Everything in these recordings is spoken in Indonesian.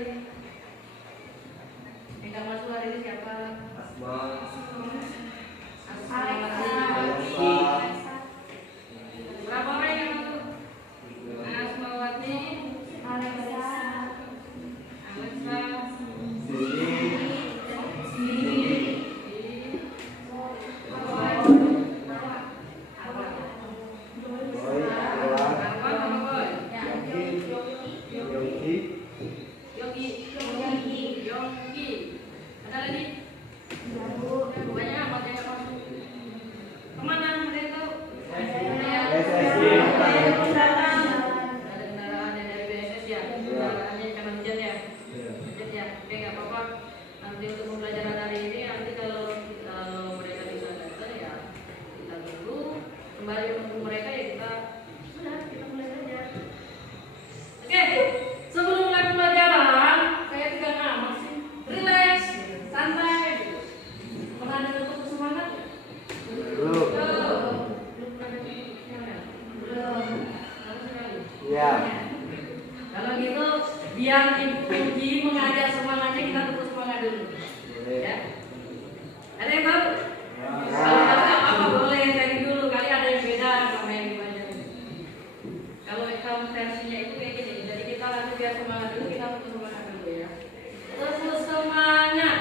Yang masuk hari ini siapa? Asma. Berapa orang yang masuk? Asmawati, Alexa, kalau gitu biar Ibu Puji mengajak semangatnya, kita tepuk semangat dulu. Ya. Ada yang tahu? Kalau tahu apa boleh dari dulu, kali ada yang beda sama yang dibaca. Kalau versinya itu kayak gini, jadi kita langsung biar semangat dulu, kita tepuk semangat dulu ya. Tepuk semangat.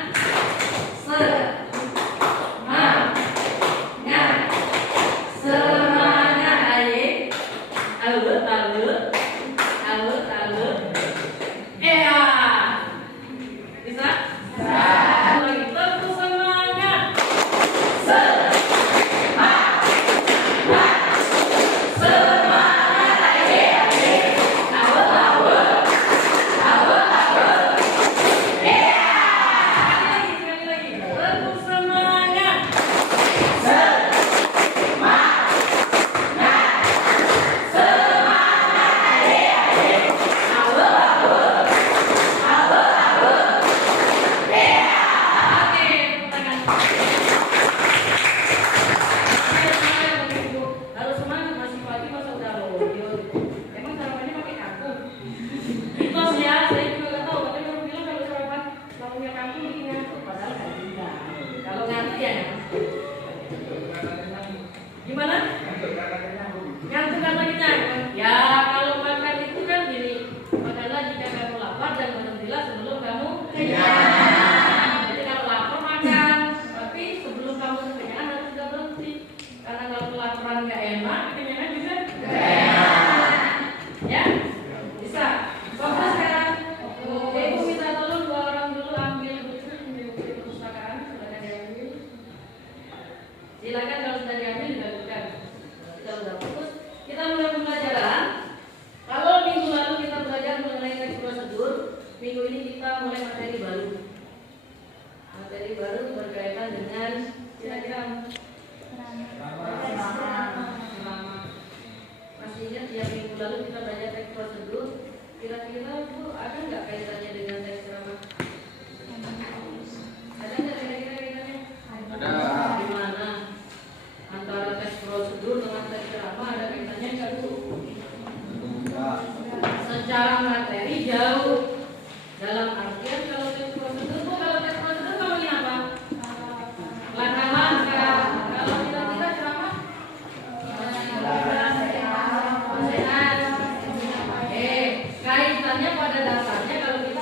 Silakan kalau sudah diambil dibagikan. Kita sudah fokus. Kita mulai pembelajaran. Kalau minggu lalu kita belajar mengenai teks prosedur, minggu ini kita mulai materi baru. Materi baru berkaitan dengan kira-kira masih ingat ya minggu lalu kita belajar teks prosedur. Kira-kira Bu ada nggak kaitannya dengan teks drama? Ada nggak kira-kira kaitannya? Ada. Gimana? Antara teks prosedur dengan teks drama ada kaitannya nggak Bu? Secara materi jauh. Dalam artian kalau teks prosedur Bu, kalau teks prosedur kamu ini apa? Langkah-langkah. Kalau tidak drama? Kaitannya pada dasarnya kalau kita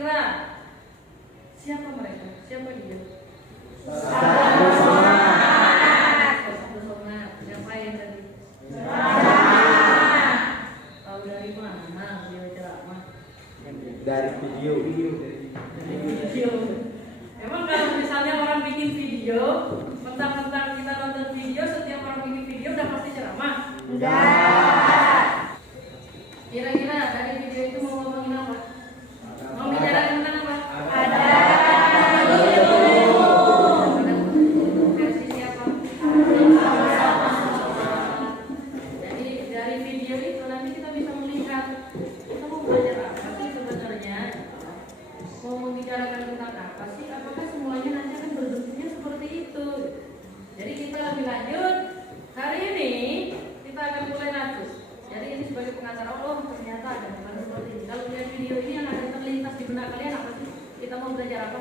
kira-kira siapa mereka? Siapa dia? Siapa yang tadi? Tahu dari mana dia ceramah? Dari video. Emang kalau misalnya orang bikin video, mentang-mentang kita nonton video, setiap orang bikin video udah pasti ceramah? Enggak. Kira-kira dari video itu mau ngomongin apa? Mau bicara tentang apa? Ada. Versi siapa? Jadi dari video itu nanti kita bisa melihat kita mau belajar apa sih sebenarnya, mau membicarakan tentang apa sih, apakah semuanya nanti akan berbentuknya seperti itu. Jadi kita lebih lanjut hari ini kita akan mulai nanti. Jadi ini sebagai pengantar, oh ternyata ada bukan seperti ini. Kalau lihat video ini yang akan terlintas di benak kalian apa sih? Kita mau belajar apa?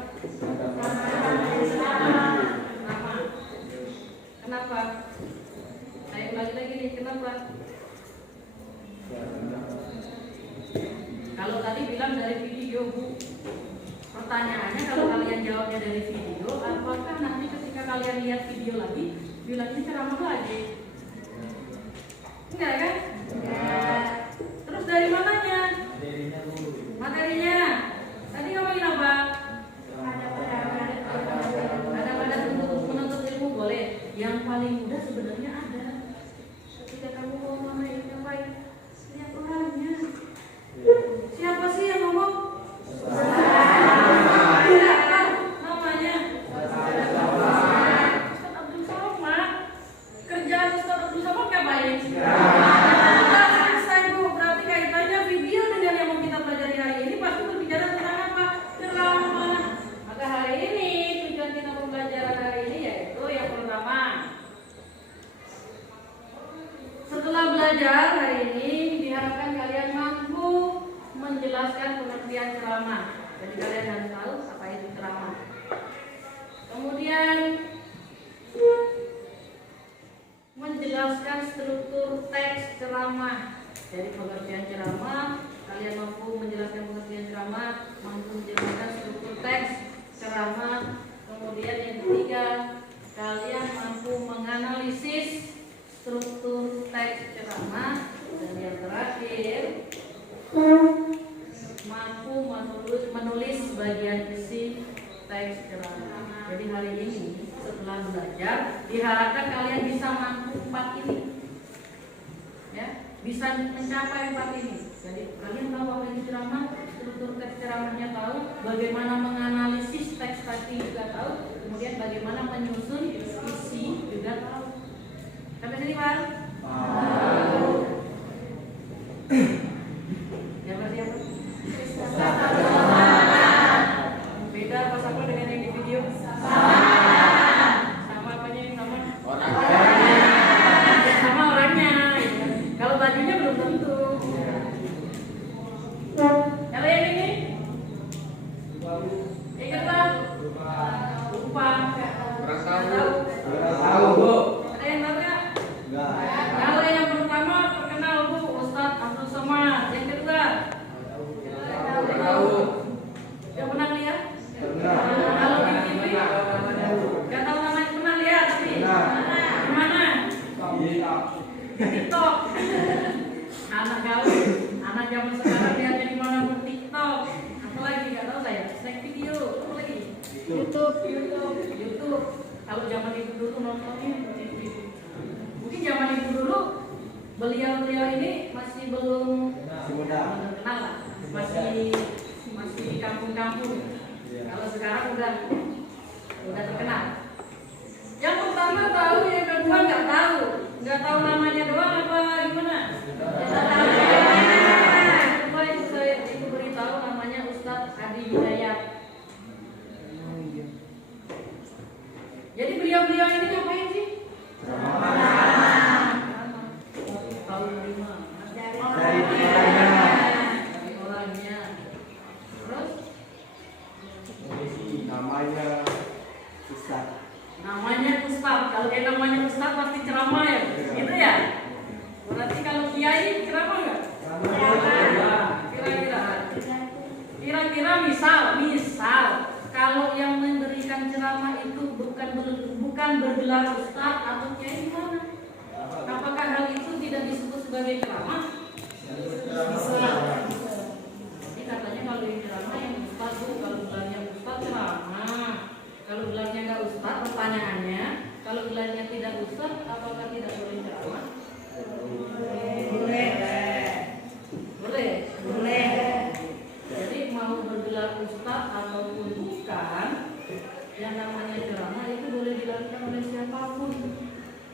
Nama. Kenapa? Saya ulangi lagi nih, kenapa? Kalau tadi bilang dari video, Bu. Pertanyaannya kalau kalian jawabnya dari video, apakah nanti ketika kalian lihat video lagi, bilangnya ceramah lagi? Enggak kan? Enggak. Terus dari mananya? Materinya. Tadi ngomongin apa? Ada pada menuntut ilmu boleh. Yang paling mudah sebenarnya ada. Ketika kamu mau ngapain? Lihat orangnya. Siapa sih yang ngomong? Tidak tahu namanya. Ustaz Abdul Somad. Kerjaan Ustaz Abdul Somad ngapain? Selesai Bu. Berarti kaitannya video dengan yang mau kita pelajari hari ini pasti berbicara tentang apa? Ceramah. Maka hari ini tujuan kita pembelajaran hari ini yaitu yang pertama. Setelah belajar hari ini diharapkan kalian mampu menjelaskan pengertian ceramah. Jadi kalian harus tahu apa itu ceramah. Kemudian menjelaskan struktur teks ceramah. Jadi pengertian ceramah, kalian mampu menjelaskan pengertian ceramah, mampu menjelaskan struktur teks ceramah. Kemudian yang ketiga, kalian mampu menganalisis struktur teks ceramah. Dan yang terakhir, mampu menulis bagian isi teks ceramah. Jadi hari ini setelah belajar diharapkan kalian bisa mampu 4 ini, ya, bisa mencapai 4 ini. Jadi kalian tahu apa itu ceramah, struktur teks ceramahnya tahu, bagaimana menganalisis teks tadi juga tahu, kemudian bagaimana menyusun isi juga tahu. Sampai sini Pak? Siapa? Beda apa sama dengan yang di video? Sama apanya yang sama? Sama orangnya. Kalau bajunya belum tentu. Kalau yang ini? Ingat Pak? Lupa. Tahu, Bu. Ada yang tahu nggak? Enggak. Kalau yang pertama terkenal Bu, Ustaz Abdul Somad. Yang kedua? Tahu. Yang pernah lihat? Pernah. Kalau di TV? Nggak tahu namanya, pernah lihat tapi? Di mana? TikTok. Anak gaul, anak zaman sekarang lihatnya di mana pun TikTok. Apalagi nggak tahu saya. Snack video, apa lagi? YouTube. Kalau zaman itu dulu nontonnya di TV. Mungkin zaman itu dulu beliau ini masih belum terkenal lah, masih di kampung-kampung. Kalau sekarang udah terkenal. Yang pertama tahu, yang kedua nggak tahu namanya doang apa gimana? Kedua itu saya beritahu namanya Ustadz Adi Hidayat. Jadi beliau ini ngapain sih? Tahu dari mana? Dari orangnya. Terus? Namanya Ustaz. Kalau dia namanya Ustaz pasti ceramah ya, gitu ya. Berarti kalau kiai ceramah nggak? Kira-kira. Kira-kira misal kalau yang memberikan ceramah itu bukan bergelar ustaz atau kiai gimana? Apakah hal itu tidak disebut sebagai ceramah? Bisa. Jadi katanya kalau yang ceramah yang ustaz tuh kalau gelarnya ustaz ceramah. Kalau gelarnya nggak ustaz, pertanyaannya kalau gelarnya tidak ustaz, apakah tidak boleh ceramah? Boleh. Jadi mau bergelar ustaz ataupun bukan, yang namanya ceramah itu boleh dilakukan oleh siapapun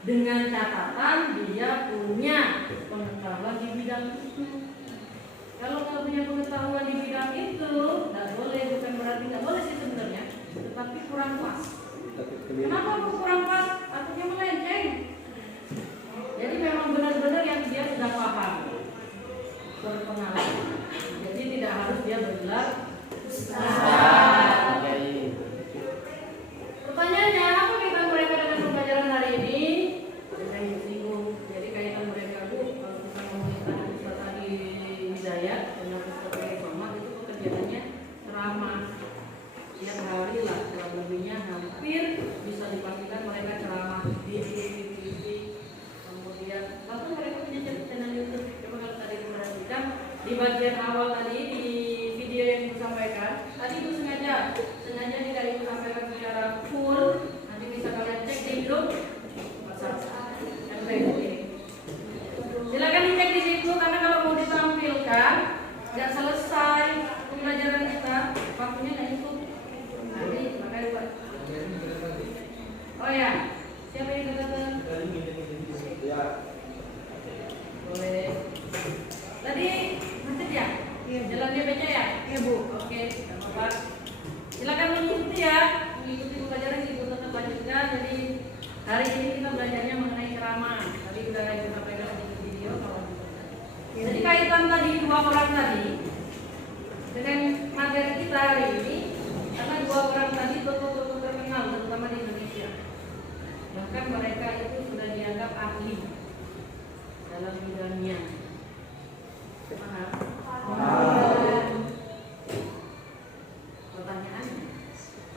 dengan catatan dia punya pengetahuan di bidang itu. Kalau nggak punya pengetahuan di bidang itu, nggak boleh. Bukan berarti nggak boleh sih sebenarnya, tetapi kurang pas. Kenapa kurang pas? Artinya melenceng. Jadi memang benar-benar yang dia sudah paham, berpengalaman. Jadi tidak harus dia bergelar ustaz. Pertanyaannya, apa kaitan mereka dengan pembelajaran hari ini? Saya disinggung. Jadi kaitan mereka Bu, kalau kita ngomongin tentang Ustaz Adi Hidayat dan Ustaz Adi Somad itu pekerjaannya ceramah. Tiap hari lah, kurang lebihnya hampir bisa dipastikan mereka ceramah di TV. Kemudian bahkan mereka punya channel YouTube. Coba kalau tadi diperhatikan di bagian awal tadi di video yang Ibu sampaikan, tadi Ibu sengaja tidak Ibu sampaikan secara full. Nanti bisa kalian cek di grup WhatsApp yang Facebook ini. Silakan dicek di situ karena kalau mau ditampilkan nggak selesai pembelajaran kita, waktunya nggak cukup. Nanti makanya buat. Oh ya, siapa yang katakan? Ya. Boleh. Tadi macet ya? Iya. Jalannya beca ya? Iya Bu. Oke, nggak apa-apa. Silakan mengikuti ya, mengikuti pelajaran Ibu tetap lanjutkan. Jadi hari ini kita belajarnya mengenai ceramah. Tadi udah Ibu sampaikan di video kalau jadi kaitan tadi dua orang tadi dengan materi kita hari ini, karena dua orang tadi betul-betul terkenal terutama di Indonesia. Bahkan mereka itu sudah dianggap ahli dalam bidangnya.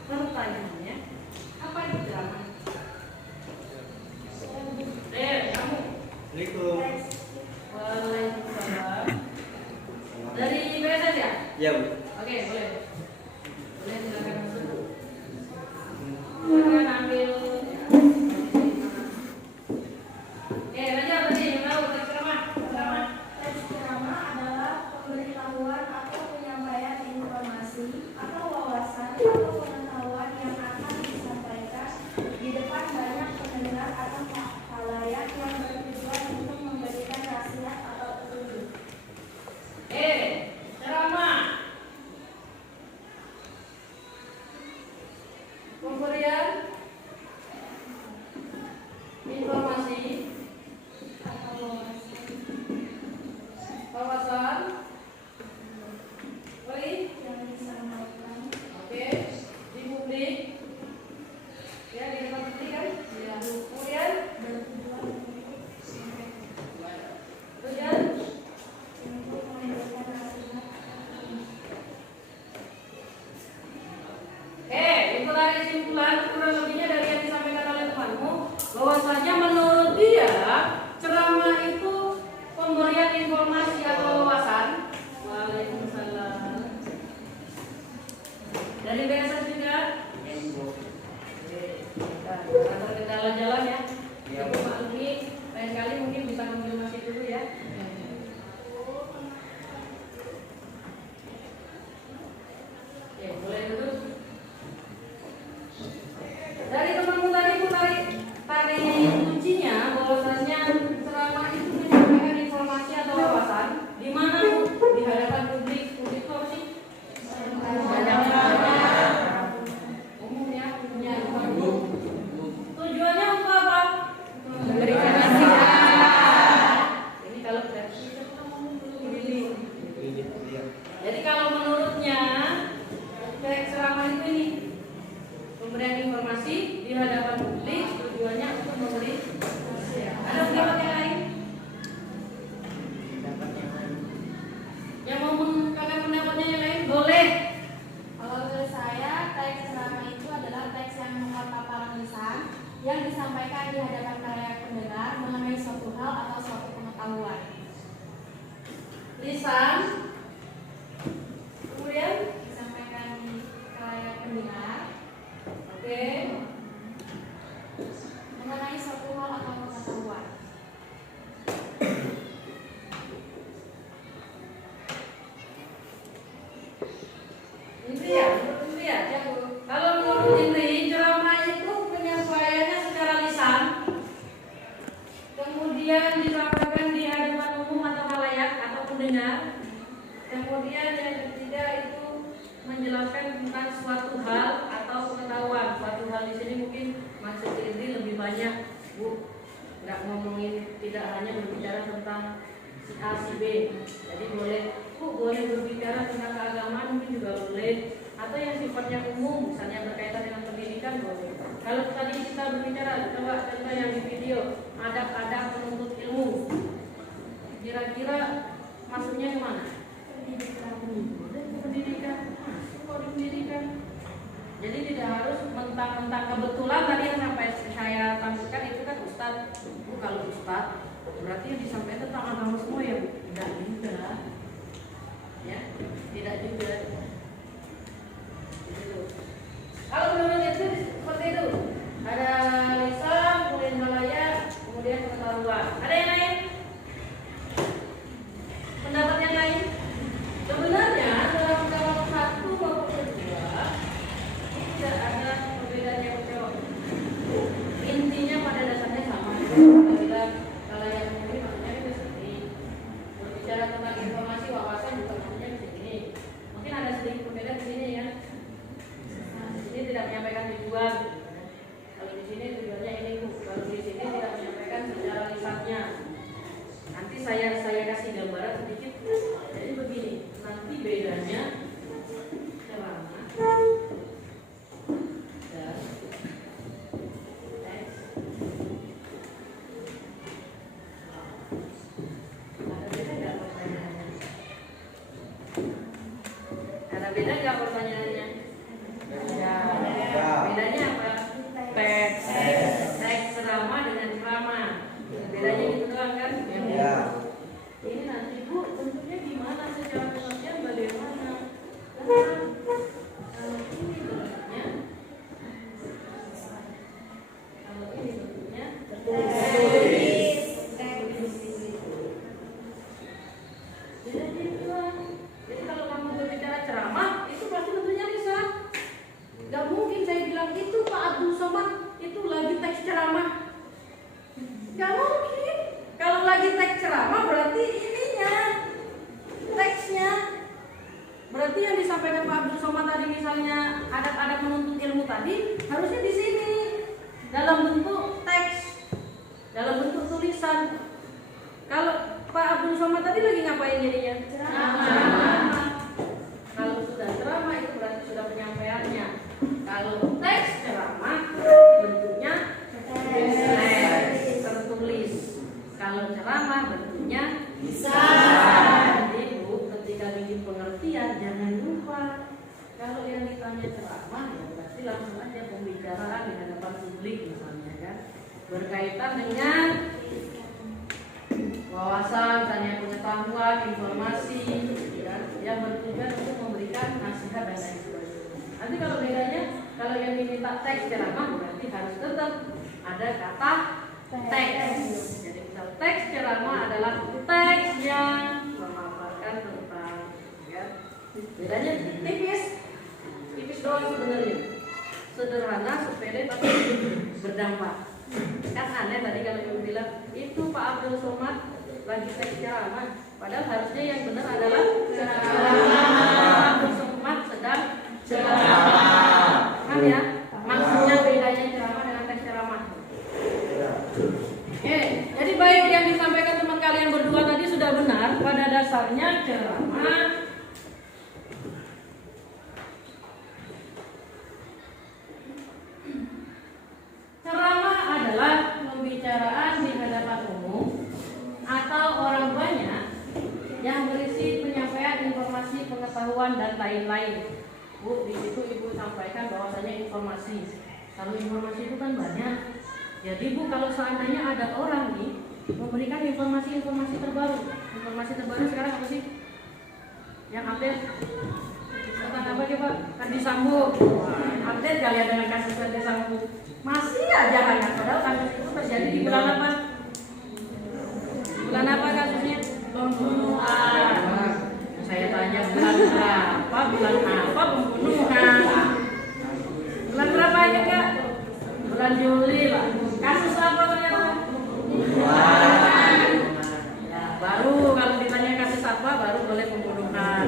Pertanyaannya, apa itu ceramah? Kamu. Waalaikumsalam. Dari BSS ya? Ya Bu. Oke, boleh. Boleh silakan masuk. Silakan ambil. Lanjut tadi yang tahu teks ceramah. Teks ceramah adalah pemberitahuan atau penyampaian informasi atau wawasan atau pengetahuan yang akan disampaikan di depan banyak pendengar atau khalayak yang bertujuan untuk memberikan nasihat atau petunjuk. Ceramah. Pemberian informasi Atau wawasan. Baik. yang disampaikan Oke, di publik. Ya, di depan publik kan? Ya. Kemudian bertujuan kemudian untuk memberikan nasihat atau petunjuk. itu tadi simpulan kurang lebihnya dari yang disampaikan oleh temanmu, bahwasanya menurut dia ceramah itu pemberian informasi atau wawasan. Waalaikumsalam. Dari BSS juga. Kantor kendala jalan ya. Ibu maklumi, lain kali mungkin bisa konfirmasi dulu ya. Oke, boleh duduk. Dari temanmu tadi Bu tarik kuncinya bahwasanya ceramah itu menyampaikan informasi atau wawasan di mana Bu? Di hadapan publik. Publik itu apa sih? Banyak. Umum ya, punya umum. Tujuannya untuk apa? Memberikan nasihat. Ini kalau disampaikan di hadapan khalayak pendengar mengenai suatu hal atau suatu pengetahuan. Lisan, kemudian Disampaikan di khalayak pendengar oke, mengenai suatu hal atau pengetahuan. Indri ya, menurut Indri ya. Kalau menurut Indri, ceramah itu penyampaiannya secara lisan, kemudian disampaikan di hadapan umum atau khalayak atau pendengar, kemudian yang ketiga itu menjelaskan tentang suatu hal atau pengetahuan. Suatu hal di sini mungkin maksud Indri lebih banyak, Bu, nggak ngomongin, tidak hanya berbicara tentang si A si B. Jadi boleh berbicara tentang keagamaan mungkin juga boleh, atau yang sifatnya umum misalnya berkaitan dengan pendidikan boleh. Kalau tadi kita berbicara, coba contoh yang di video, adab-adab menuntut ilmu, kira-kira masuknya kemana? Pendidikan. Pendidikan. Jadi tidak harus mentang-mentang, kebetulan tadi yang sampai saya tampilkan itu kan Ustadz. Kalau Ustadz berarti yang disampaikan tentang agama semua ya, Bu? Tidak juga. Ya, tidak juga. Gitu. Kalau menurut itu seperti itu. Ada lisan, kemudian khalayak, kemudian pengetahuan. Ada yang lain? Pendapat yang lain? Sebenarnya dalam satu maupun kedua tidak ada perbedaan yang jauh. Intinya pada dasarnya sama. Apabila khalayak ini maksudnya itu seperti berbicara tentang informasi wawasan juga maksudnya begini. Mungkin ada sedikit perbedaan di sini ya. Di sini tidak menyampaikan tujuan. Kalau di sini tujuannya ini, Bu. Kalau di sini tidak menyampaikan secara lisannya. Nanti saya kasih gambaran sedikit. Jadi begini, nanti bedanya ceramah dan teks. Ada beda nggak pertanyaannya? Ada beda nggak pertanyaannya? Ya. Bedanya apa? Teks ceramah dengan ceramah. Bedanya itu doang kan? Ya. Ini nanti Bu, bentuknya gimana, secara pengertian bagaimana? Karena kalau ini bentuknya jadi doang. Jadi kalau kamu berbicara ceramah, itu pasti bentuknya lisan. Gak mungkin saya bilang itu Pak Abdul Somad itu lagi teks ceramah. Gak mungkin. Kalau lagi teks ceramah berarti ininya teksnya. Berarti yang disampaikan Pak Abdul Somad tadi misalnya adab-adab menuntut ilmu tadi harusnya di sini dalam bentuk teks, dalam bentuk tulisan. Kalau Pak Abdul Somad tadi lagi ngapain jadinya? Ceramah. Kalau sudah ceramah itu berarti sudah penyampaiannya. Kalau teks ceramah bentuknya teks tertulis. Kalau ceramah bentuknya lisan. Jadi Bu, ketika bikin pengertian jangan lupa kalau yang ditanya ceramah ya berarti langsung aja pembicaraan di hadapan publik misalnya kan, berkaitan dengan wawasan, tanya pengetahuan, informasi, kan, yang bertujuan untuk memberikan nasihat dan lain sebagainya. Nanti kalau bedanya, kalau yang diminta teks ceramah berarti harus tetap ada kata teks. Jadi misal teks ceramah adalah teks yang memaparkan tentang, ya. Bedanya tipis doang sebenarnya. Sederhana, sepele tapi berdampak. Kan aneh tadi kalau ibu bilang itu Pak Abdul Somad lagi teks ceramah, padahal harusnya yang benar adalah ceramah. Pak Abdul Somad sedang ceramah. Paham ya? Maksudnya bedanya ceramah dengan teks ceramah. Jadi baik yang disampaikan teman kalian berdua tadi sudah benar. Pada dasarnya ceramah adalah pembicaraan di hadapan umum atau orang banyak yang berisi penyampaian informasi, pengetahuan dan lain-lain. Bu, di situ ibu sampaikan bahwasanya informasi. Kalau informasi itu kan banyak. Jadi Bu, kalau seandainya ada orang nih memberikan informasi-informasi terbaru sekarang apa sih? Yang update tentang apa coba? Ferdi Sambo. Update kalian dengan kasus Ferdi Sambo. Masih aja hangat, padahal kasus itu terjadi di bulan apa? Bulan apa kasusnya? Pembunuhan. Saya tanya bulan berapa pembunuhan? Bulan berapa ya Kak? Bulan Juli lah. Kasus apa ternyata? Pembunuhan. Ya, baru kalau ditanya kasus apa baru boleh pembunuhan.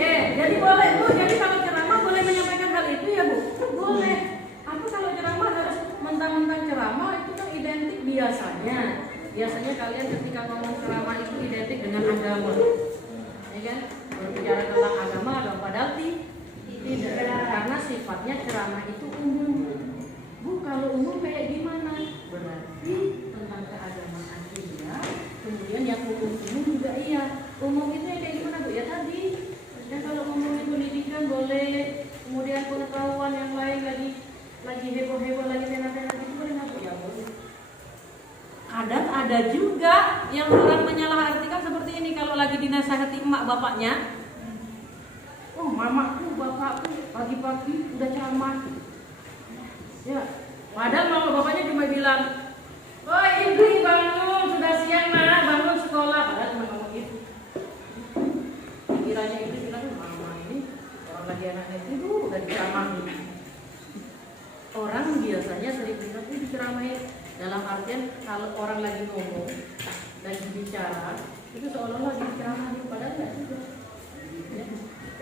Jadi boleh Bu. Jadi kalau ceramah boleh menyampaikan hal itu ya Bu? Boleh. Apa kalau ceramah harus mentang-mentang ceramah itu kan identik biasanya. Biasanya kalian ketika ngomong ceramah itu identik dengan agama, ya kan? Berbicara tentang agama, padahal tidak, karena sifatnya ceramah itu umum. Bu, kalau umum kayak gimana? Berarti tentang keagamaan iya, kemudian yang umum juga iya. Umum itu yang kayak gimana Bu? Ya tadi. Dan kalau ngomongin pendidikan boleh, kemudian pengetahuan yang lain lagi heboh-heboh, lagi tenar-tenar itu boleh nggak Bu? Ya boleh. Ada juga yang orang menyalahartikan seperti ini kalau lagi dinasihati emak bapaknya. Oh, mamaku, bapakku pagi-pagi udah ceramah. Ya, padahal mama bapaknya cuma bilang, "Oh, ibu bangun, sudah siang nak, bangun sekolah." Padahal cuma ngomong gitu. Kiranya itu bilang, "Mama ini orang lagi anaknya itu udah diceramahin." Orang biasanya sering bilang, "Ini diceramahin." Dalam artian kalau orang lagi ngomong, lagi bicara, itu seolah-olah lagi ceramah, padahal enggak juga. Ya.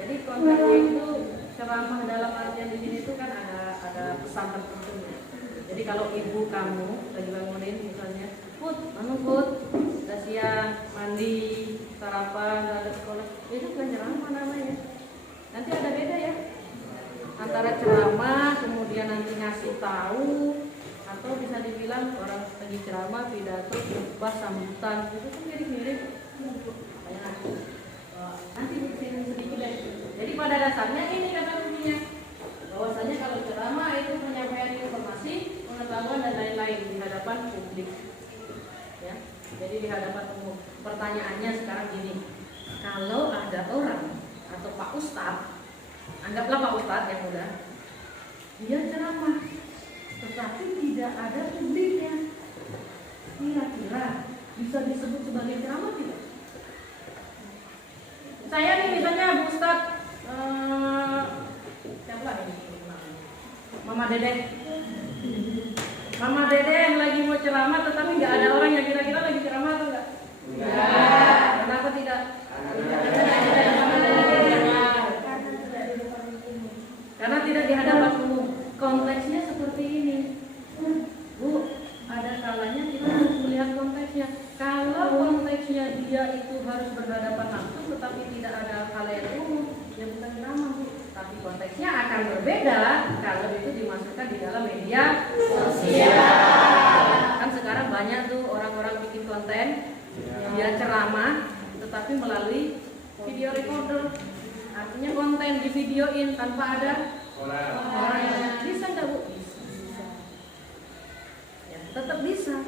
Jadi konteksnya itu ceramah dalam artian di sini itu kan ada pesan tertentu. Jadi kalau ibu kamu lagi bangunin misalnya, "Put, bangun Put, udah siang, mandi, sarapan, dari sekolah." Itu bukan ceramah namanya. Nanti ada beda ya antara ceramah kemudian nanti ngasih tahu, atau bisa dibilang orang lagi ceramah pidato khutbah sambutan itu kan mirip-mirip. Nanti disini sedikit deh. Jadi pada dasarnya ini kata kuncinya, bahwasanya kalau ceramah itu penyampaian informasi, pengetahuan dan lain-lain di hadapan publik. Ya, jadi di hadapan umum. Pertanyaannya sekarang gini, kalau ada orang atau Pak Ustadz, anggaplah Pak Ustadz yang muda, dia ceramah, tetapi tidak ada publiknya, kira-kira bisa disebut sebagai ceramah tidak? Saya nih misalnya Bu Ustadz, siapa ini? Mama Dedeh. Mama Dedeh lagi mau ceramah, tetapi nggak ada orang yang kira-kira lagi ceramah atau enggak? Enggak. Kenapa tidak? Karena tidak di hadapan umum. Konteksnya seperti ini, Bu. Ada kalanya kita harus melihat konteksnya. Kalau konteksnya dia itu harus berhadapan langsung, tetapi tidak ada khalayak umum, ya bukan ceramah, Bu. Tapi konteksnya akan berbeda kalau itu dimasukkan di dalam media sosial. Kan sekarang banyak tuh orang-orang bikin konten, dia ceramah, tetapi melalui video recorder. Artinya konten di videoin tanpa ada orang. Bisa nggak Bu? Bisa. Ya, tetap bisa.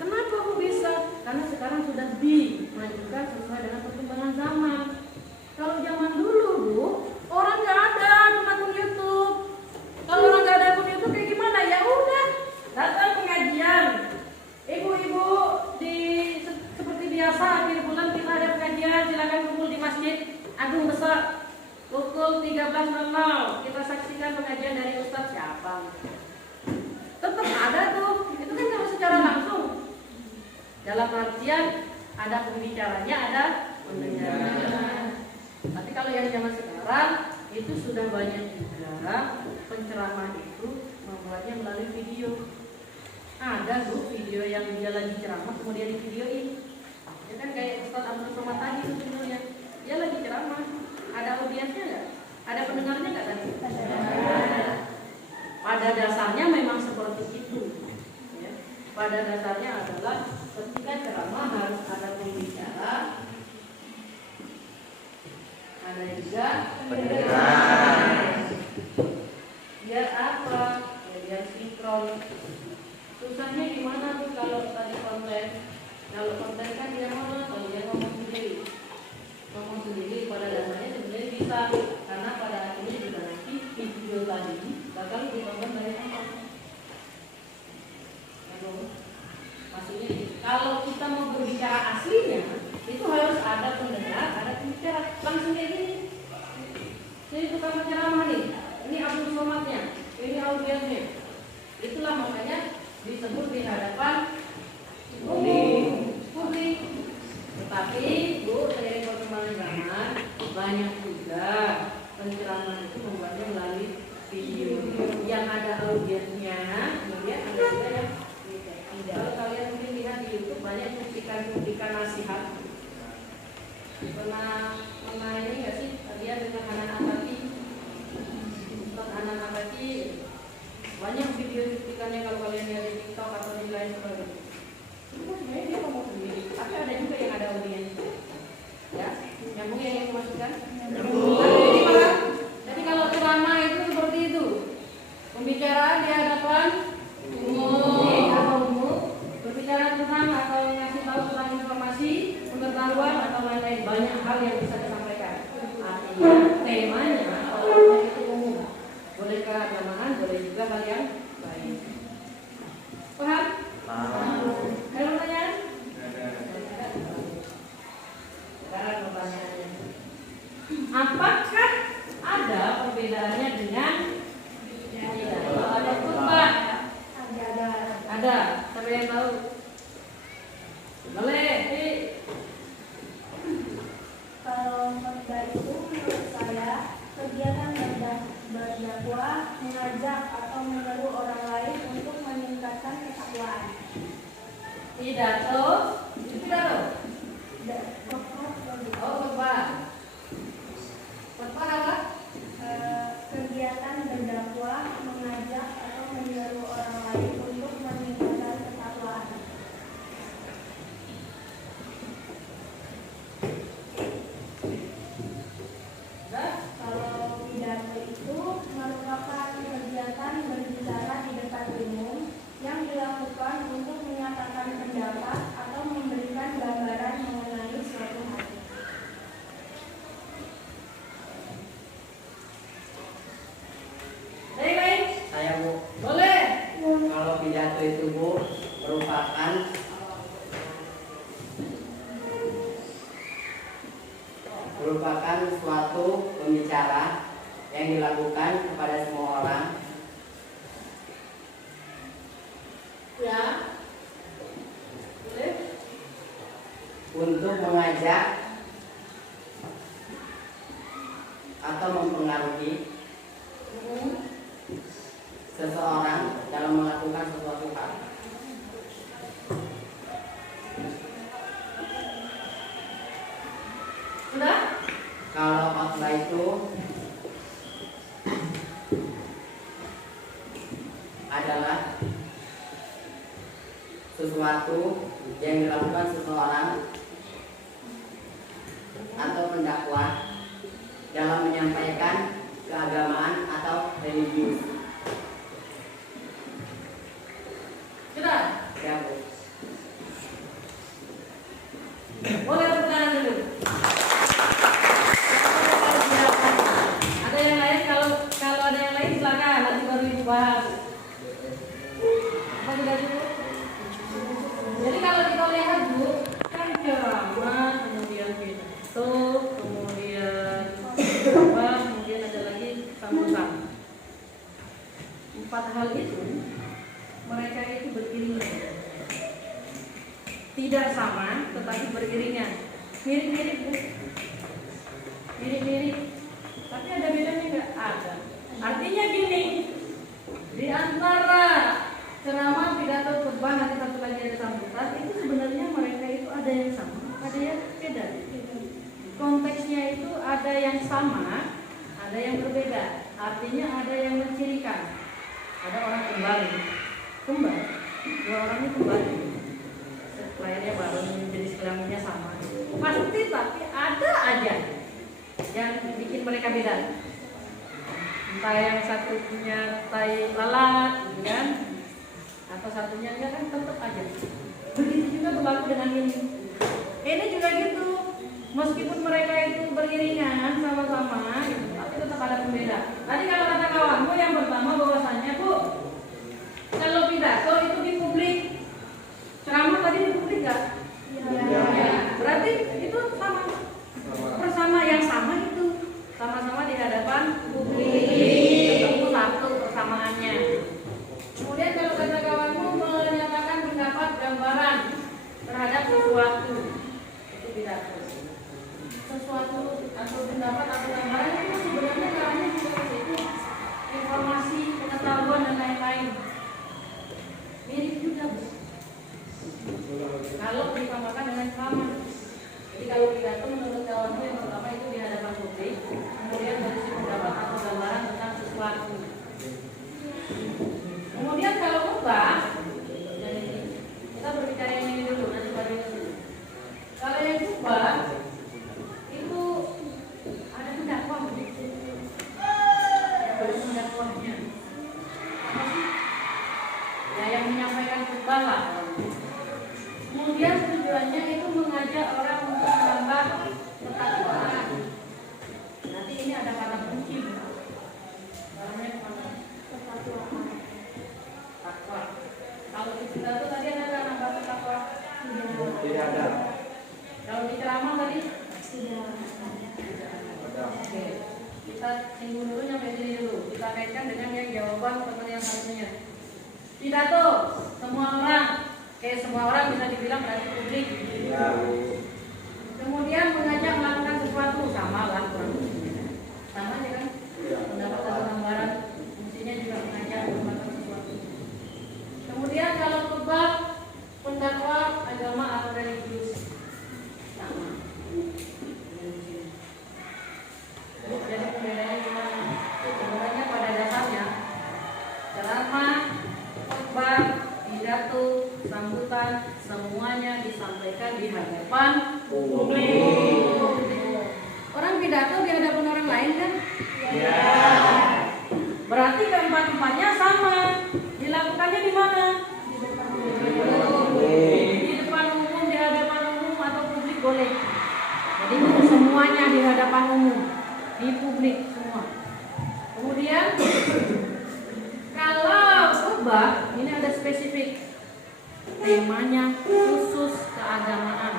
Kenapa Bu bisa? Karena sekarang sudah dimajukan sesuai dengan perkembangan zaman. Kalau zaman dulu Bu, orang nggak ada akun YouTube. Kalau orang nggak ada akun YouTube kayak gimana? Ya udah, datang pengajian. Ibu-ibu seperti biasa akhir bulan kita ada pengajian, silakan kumpul di Masjid Agung Besar. Pukul 13.00 kita saksikan pengajian dari Ustadz siapa. Tetap ada tuh, itu kan kalau secara langsung. Dalam artian ada pembicaranya, ada pendengarnya. Tapi kalau yang zaman sekarang itu sudah banyak juga penceramah itu membuatnya melalui video. Ada tuh video yang dia lagi ceramah kemudian di videoin. Ya kan kayak Ustadz Abdul Somad tadi itu sebenarnya. Dia lagi ceramah. Ada audiensnya nggak? Ada pendengarnya nggak tadi? Ada. Pada dasarnya memang seperti itu. Ya. Pada dasarnya adalah ketika ceramah harus ada pembicara, ada juga pendengar. Biar apa? Ya, biar sinkron. Susahnya gimana tuh kalau tadi konten? Kalau konten kan dia kalau dia ngomong sendiri pada dasarnya sebenarnya bisa, karena pada akhirnya juga nanti video tadi bakal ditonton dari nonton. Maksudnya kalau kita mau berbicara aslinya itu harus ada pendengar, ada pembicara, langsung kayak gini. Jadi tukang ceramah nih, ini Abdul Somadnya, ini audiensnya. Itulah makanya disebut di hadapan publik. Tetapi Bu, seiring perkembangan zaman banyak juga penceramaan itu membuatnya melalui video yang ada audiensnya, kemudian ada juga yang tidak. Kalau kalian mungkin lihat di YouTube banyak cuplikan nasihat. Pernah ini nggak sih kalian dengan anak-anak tadi? Anak-anak tadi banyak video cuplikannya kalau kalian lihat di TikTok atau di lain sebagainya. Itu sebenarnya dia ngomong sendiri, tapi ada juga yang ada audiens. Ya, nyambung yang dimaksudkan? Jadi kalau ceramah itu seperti itu, pembicaraan di hadapan umum, berbicara tentang atau ngasih tahu tentang informasi, pengetahuan atau lain-lain, banyak hal yang bisa disampaikan. Artinya temanya kalau itu umum, boleh keagamaan, boleh juga hal yang lain. Paham? Ada pertanyaan? Sekarang pertanyaannya, apakah ada perbedaannya dengan ada khutbah? Ada. Siapa yang tahu? Boleh. Kalau khotbah itu menurut saya kegiatan berdakwah, mengajak atau menyeru orang lain untuk meningkatkan ketakwaan. Pidato. Oh, khotbah. Khotbah apa? Kegiatan berdakwah, mengajak atau menyeru orang lain untuk meningkatkan ketakwaan. Kalau pidato itu merupakan kegiatan berbicara di depan umum yang dilakukan untuk menyatakan pendapat atau memberikan gambaran mengenai suatu hal. Lain? Saya Bu, Boleh. kalau pidato itu Bu merupakan suatu pembicara yang dilakukan kepada semua orang. Ya. Boleh. Untuk mengajak atau mempengaruhi seseorang dalam melakukan sesuatu hal. Sudah? Kalau khotbah itu adalah sesuatu yang dilakukan seseorang atau pendakwah dalam menyampaikan keagamaan atau religius. Sudah? Ya Bu. Boleh pertanyaan dulu. Ada yang lain? Kalau ada yang lain silakan, nanti baru Ibu bahas. Apa sudah cukup? Jadi kalau kita lihat Bu, kan ceramah, kemudian pidato, kemudian khotbah, kemudian ada lagi sambutan. 4 hal itu mereka itu beriringan. Tidak sama, tetapi beriringan. Mirip-mirip Bu. Mirip-mirip. Tapi ada bedanya nggak? Ada. Artinya gini, di antara ceramah, pidato, khotbah, nanti satu lagi ada sambutan, itu sebenarnya mereka itu ada yang sama, ada yang beda. Konteksnya itu ada yang sama, ada yang berbeda. Artinya ada yang mencirikan. Ada orang kembar, dua orang ini kembar. Layarnya baru, jenis kelaminnya sama. Pasti tapi ada aja yang bikin mereka beda. Entah yang satu punya tai lalat, kan? atau satunya enggak kan tetap aja. Begitu juga berlaku dengan ini. Ini juga gitu. Meskipun mereka itu beriringan sama-sama, gitu, tapi tetap ada pembeda. Tadi kalau kata kawanmu yang pertama bahwasanya Bu, kalau pidato itu di publik, ceramah tadi di publik nggak? Ya. Berarti itu sama. Bersama yang sama itu, sama-sama di hadapan publik. Ketemu satu persamaannya. Kemudian kalau kata kawanmu menyatakan pendapat gambaran terhadap sesuatu, itu pidato. Sesuatu atau pendapat atau gambaran itu sebenarnya caranya juga itu informasi, pengetahuan dan lain-lain. Mirip juga, Bu. Kalau disamakan dengan sama. Jadi kalau pidato menurut kawanmu yang pertama itu di hadapan publik, kemudian berisi pendapat atau gambaran tentang sesuatu. Kemudian kalau khotbah, kita berbicara yang ini dulu, nanti baru itu. Kalau yang khotbah itu ada pendakwah, ada pendakwahnya. Apa sih? Ya yang menyampaikan khotbah lah. Kemudian tujuannya itu mengajak orang untuk menambah ketakwaan. Nanti ini ada kata kunci. Namanya kemana? Ketakwaan. Takwa. Kalau di pidato tadi ada nambah takwa? Tidak ada. Kalau di ceramah tadi? Tidak. Oke. Kita singgung dulu sampai sini dulu. Kita kaitkan dengan yang jawaban pertanyaan selanjutnya. Pidato, semua orang, semua orang bisa dibilang dari publik. Ya. Kemudian mengajak melakukan sesuatu, sama lah kurang lebih. Sama aja kan? Pendapat atau gambaran, fungsinya juga mengajak melakukan sesuatu. Kemudian kalau khotbah, pendakwa agama atau religius, sama. Jadi perbedaannya gimana? Sebenarnya pada dasarnya ceramah, khotbah, pidato, sambutan, semuanya disampaikan di hadapan publik. Orang pidato di hadapan orang lain kan? Ya. Berarti keempat-empatnya sama. Dilakukannya di mana? Di depan umum, di hadapan umum atau publik boleh. Jadi semuanya di hadapan umum, di publik semua. Kemudian kalau khotbah ini ada spesifik, temanya khusus keagamaan.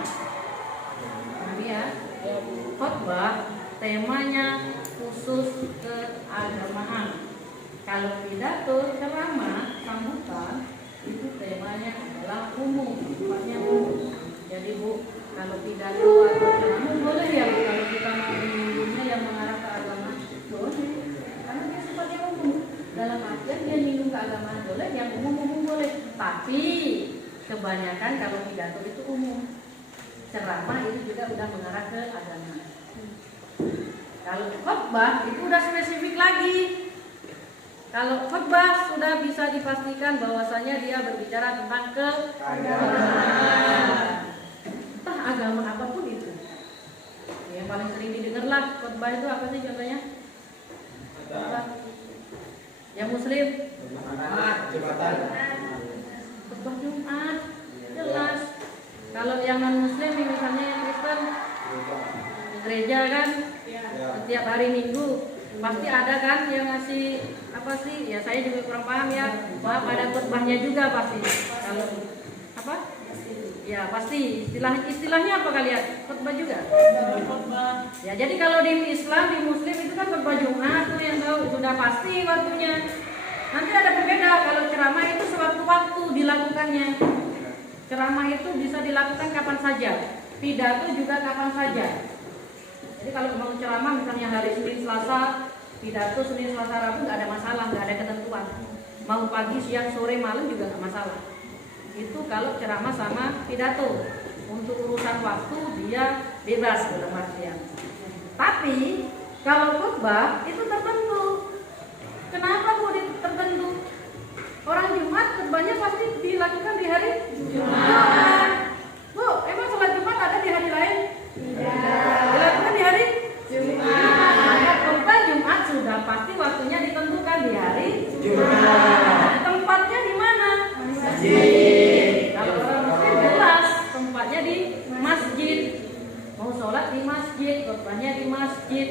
Jadi ya, khotbah temanya khusus keagamaan. Kalau pidato, ceramah, sambutan itu temanya adalah umum, sifatnya umum. Jadi Bu, kalau pidato atau ceramah boleh ya Bu, kalau kita mau menyinggungnya yang mengarah ke agama boleh, karena dia sifatnya umum. Dalam artian dia menyinggung keagamaan boleh, yang umum-umum boleh. Tapi kebanyakan kalau pidato itu umum, ceramah itu juga udah mengarah ke agama. Kalau khotbah itu udah spesifik lagi. Kalau khotbah sudah bisa dipastikan bahwasanya dia berbicara tentang keagamaan. Entah agama apapun itu. Yang paling sering didengar lah khotbah itu apa sih contohnya? Khotbah. Yang Muslim? Jumatan. Khotbah Jumat. Jelas. Kalau yang non Muslim misalnya yang Kristen, gereja kan? Setiap hari Minggu pasti ada kan yang ngasih apa sih? Ya saya juga kurang paham ya. Bahwa pada khotbahnya juga pasti. Kalau apa? Ya pasti istilahnya apa kalian? Khotbah juga. Ya jadi kalau di Islam, di Muslim itu kan khotbah Jumat tuh yang tahu sudah pasti waktunya. Nanti ada berbeda kalau ceramah itu sewaktu-waktu dilakukannya. Ceramah itu bisa dilakukan kapan saja. Pidato juga kapan saja. Jadi kalau mau ceramah misalnya hari Senin, Selasa, pidato Senin, Selasa, Rabu nggak ada masalah, nggak ada ketentuan. Mau pagi, siang, sore, malam juga nggak masalah. Itu kalau ceramah sama pidato. Untuk urusan waktu dia bebas dalam artian. Tapi kalau khotbah itu tertentu. Kenapa kok tertentu? Orang Jumat khotbahnya pasti dilakukan di hari Jumat. Bu, emang sholat Jumat ada di hari lain? Dilakukan di hari Jumat. Maka khotbah Jumat sudah pasti waktunya ditentukan di hari Jumat. Tempatnya di mana? khotbahnya di masjid.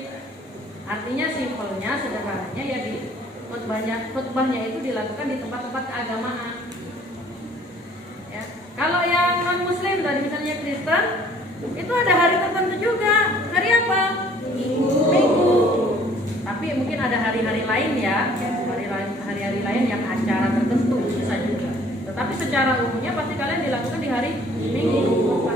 Artinya simpelnya, sederhananya ya di khotbahnya itu dilakukan di tempat-tempat keagamaan. Ya. Kalau yang non muslim dari misalnya Kristen, itu ada hari tertentu juga. Hari apa? Minggu. Tapi mungkin ada hari-hari lain ya, hari-hari lain yang acara tertentu bisa juga. Tetapi secara umumnya pasti kalian dilakukan di hari Minggu.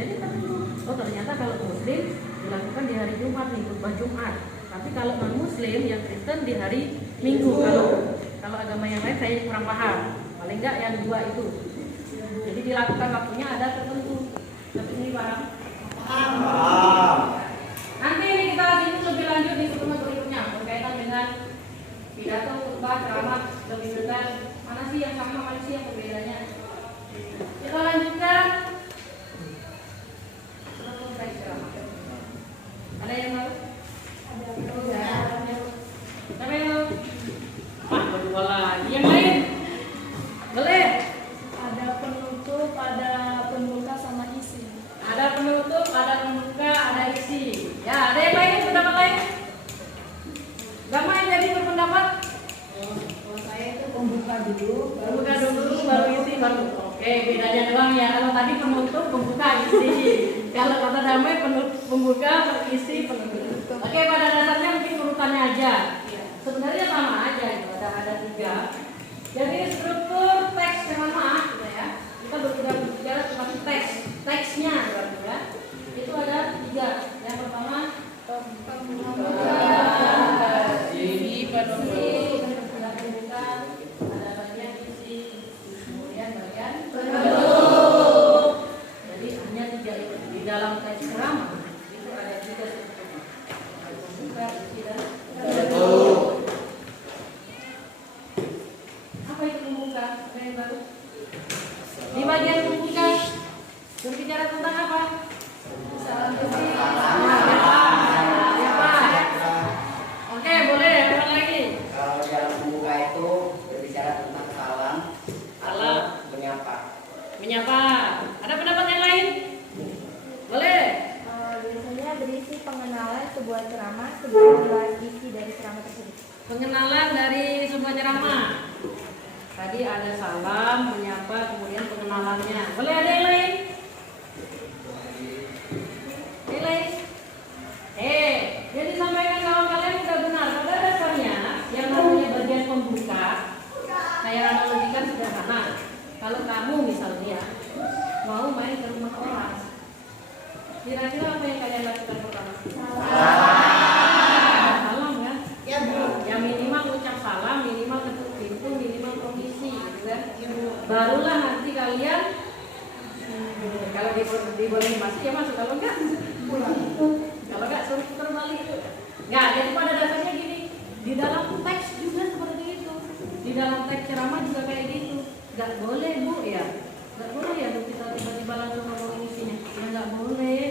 Jadi tertentu. Oh ternyata kalau muslim dilakukan di hari Jumat nih, khotbah Jumat. Tapi kalau non muslim yang Kristen di hari Minggu. Kalau agama yang lain saya kurang paham. Paling enggak yang dua itu. Jadi dilakukan waktunya ada tertentu. Tapi ini paham? Paham. Nanti ini kita lanjut lebih lanjut di pertemuan berikutnya berkaitan dengan pidato, khotbah, ceramah lebih detail. Mana sih yang sama, mana sih yang berbedanya? Kita lanjutkan. Ada yang baru? Ada yang baru? Wah, berdua lagi. Yang lain? Boleh? Ada penutup, ada pembuka sama isi. Ada penutup, ada pembuka, ada isi. Ya, ada yang lain? Pendapat lain? Gak main jadi berpendapat? Kalau saya itu pembuka dulu, Pembuka dulu, baru isi, baru. Oke, bedanya doang ya. Kalau tadi penutup, pembuka, isi. Kalau kata damai, pembuka, isi, penutup. Oke, pada dasarnya mungkin urutannya aja. Sebenarnya sama aja, gitu. Ada tiga. Jadi struktur teks ceramah, gitu ya. Kita berbicara tentang teksnya, berarti ya. Itu ada tiga. Yang pertama, ada bagian isi, kemudian bagian penutup. Jadi hanya tiga itu di dalam teks ceramah itu ada tiga struktur. Pembuka, isi dan penutup. Apa itu pembuka? Ada yang baru? Di bagian pembuka berbicara tentang apa? Salam Oke, boleh. Orang lagi. Kalau di dalam pembuka itu berbicara tentang salam atau menyapa. Menyapa. Ada pendapat yang lain? Boleh. biasanya berisi pengenalan sebuah ceramah sebelum dibahas isi dari ceramah tersebut. Pengenalan dari sebuah ceramah. Tadi ada salam, menyapa, kemudian pengenalannya. Boleh ada yang lain? Yang lain? Yang disampaikan kawan kalian sudah benar. Pada dasarnya yang namanya bagian pembuka, saya analogikan sederhana. Kalau kamu misalnya mau main ke rumah orang, kira-kira apa yang kalian lakukan pertama? Salam kan? Ya Bu. Ya minimal ucap salam, minimal ketuk pintu, minimal komisi, gitu kan? Barulah nanti kalian kalau dibolehin masuk ya masuk, kalau enggak pulang. Kalau enggak suruh putar balik. Enggak, jadi pada dasarnya gini, di dalam teks juga seperti itu. Di dalam teks ceramah juga kayak gitu. Enggak boleh Bu ya. Enggak boleh ya Bu kita tiba-tiba langsung ngomongin isinya. Ya enggak boleh.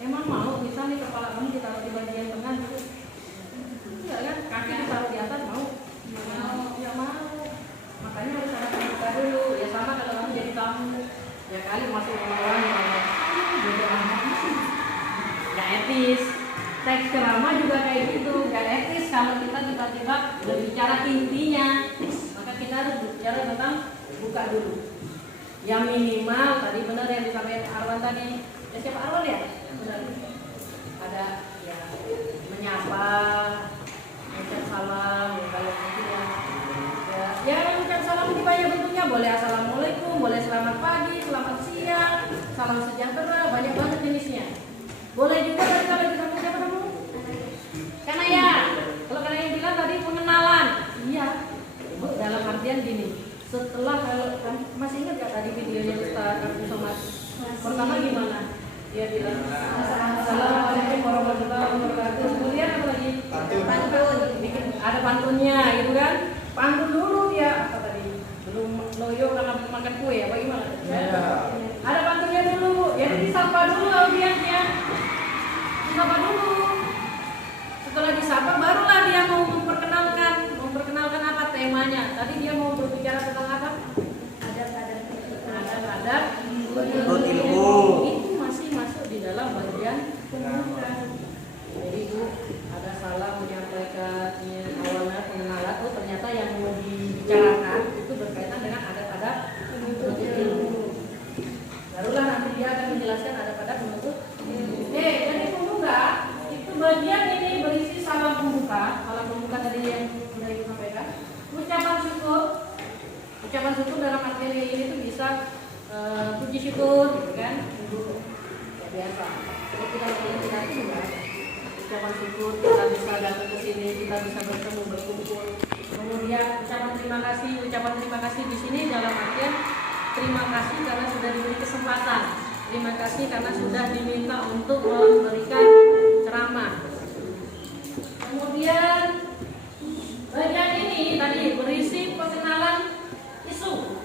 Emang mau misalnya kepala kamu ditaruh di bagian tengah gitu. Enggak kan? Kaki ditaruh di atas mau? Ya mau. Makanya harus ada pembuka dulu. Ya sama kalau kamu jadi tamu. Ya kali masuk orang yang bodo amat. Gak etis. Teks ceramah juga kayak gitu. Gak etis kalau kita tiba-tiba berbicara intinya. Maka kita harus berbicara tentang buka dulu. Yang minimal tadi benar yang disampaikan Arwan tadi. Ya siapa Arwan ya? Benar. Ada ya menyapa, ucap salam, ya kalau mungkin ya ucap salam ini banyak bentuknya. Boleh assalamualaikum, boleh selamat pagi, selamat siang, salam sejahtera, banyak banget jenisnya. Boleh juga tadi kalau disampaikan siapa kamu? Karena ya, kalau kalian bilang tadi pengenalan, iya. Bu, dalam artian gini, setelah kalau masih ingat gak tadi videonya Ustaz Abdul Somad? Pertama gimana? Dia bilang Assalamualaikum warahmatullahi wabarakatuh. Kemudian apa lagi? Pantun. Bikin ada pantunnya gitu kan? Pantun dulu dia apa tadi? Belum loyo karena belum makan kue apa gimana? Ada pantunnya dulu. Jadi disapa dulu audiensnya. Disapa dulu. Setelah disapa barulah dia mau memperkenalkan apa temanya. Tadi dia mau berbicara tentang apa? Adat-adat. Menuntut ilmu. Itu masih masuk di dalam bagian pembuka. syukur, kan? Ya, biasa. Kalau kita tidak juga ucapan syukur, kita bisa datang ke sini, kita bisa bertemu, berkumpul. Kemudian ucapan terima kasih di sini dalam artian terima kasih karena sudah diberi kesempatan. Terima kasih karena sudah diminta untuk memberikan ceramah. Kemudian bagian ini tadi berisi pengenalan isu,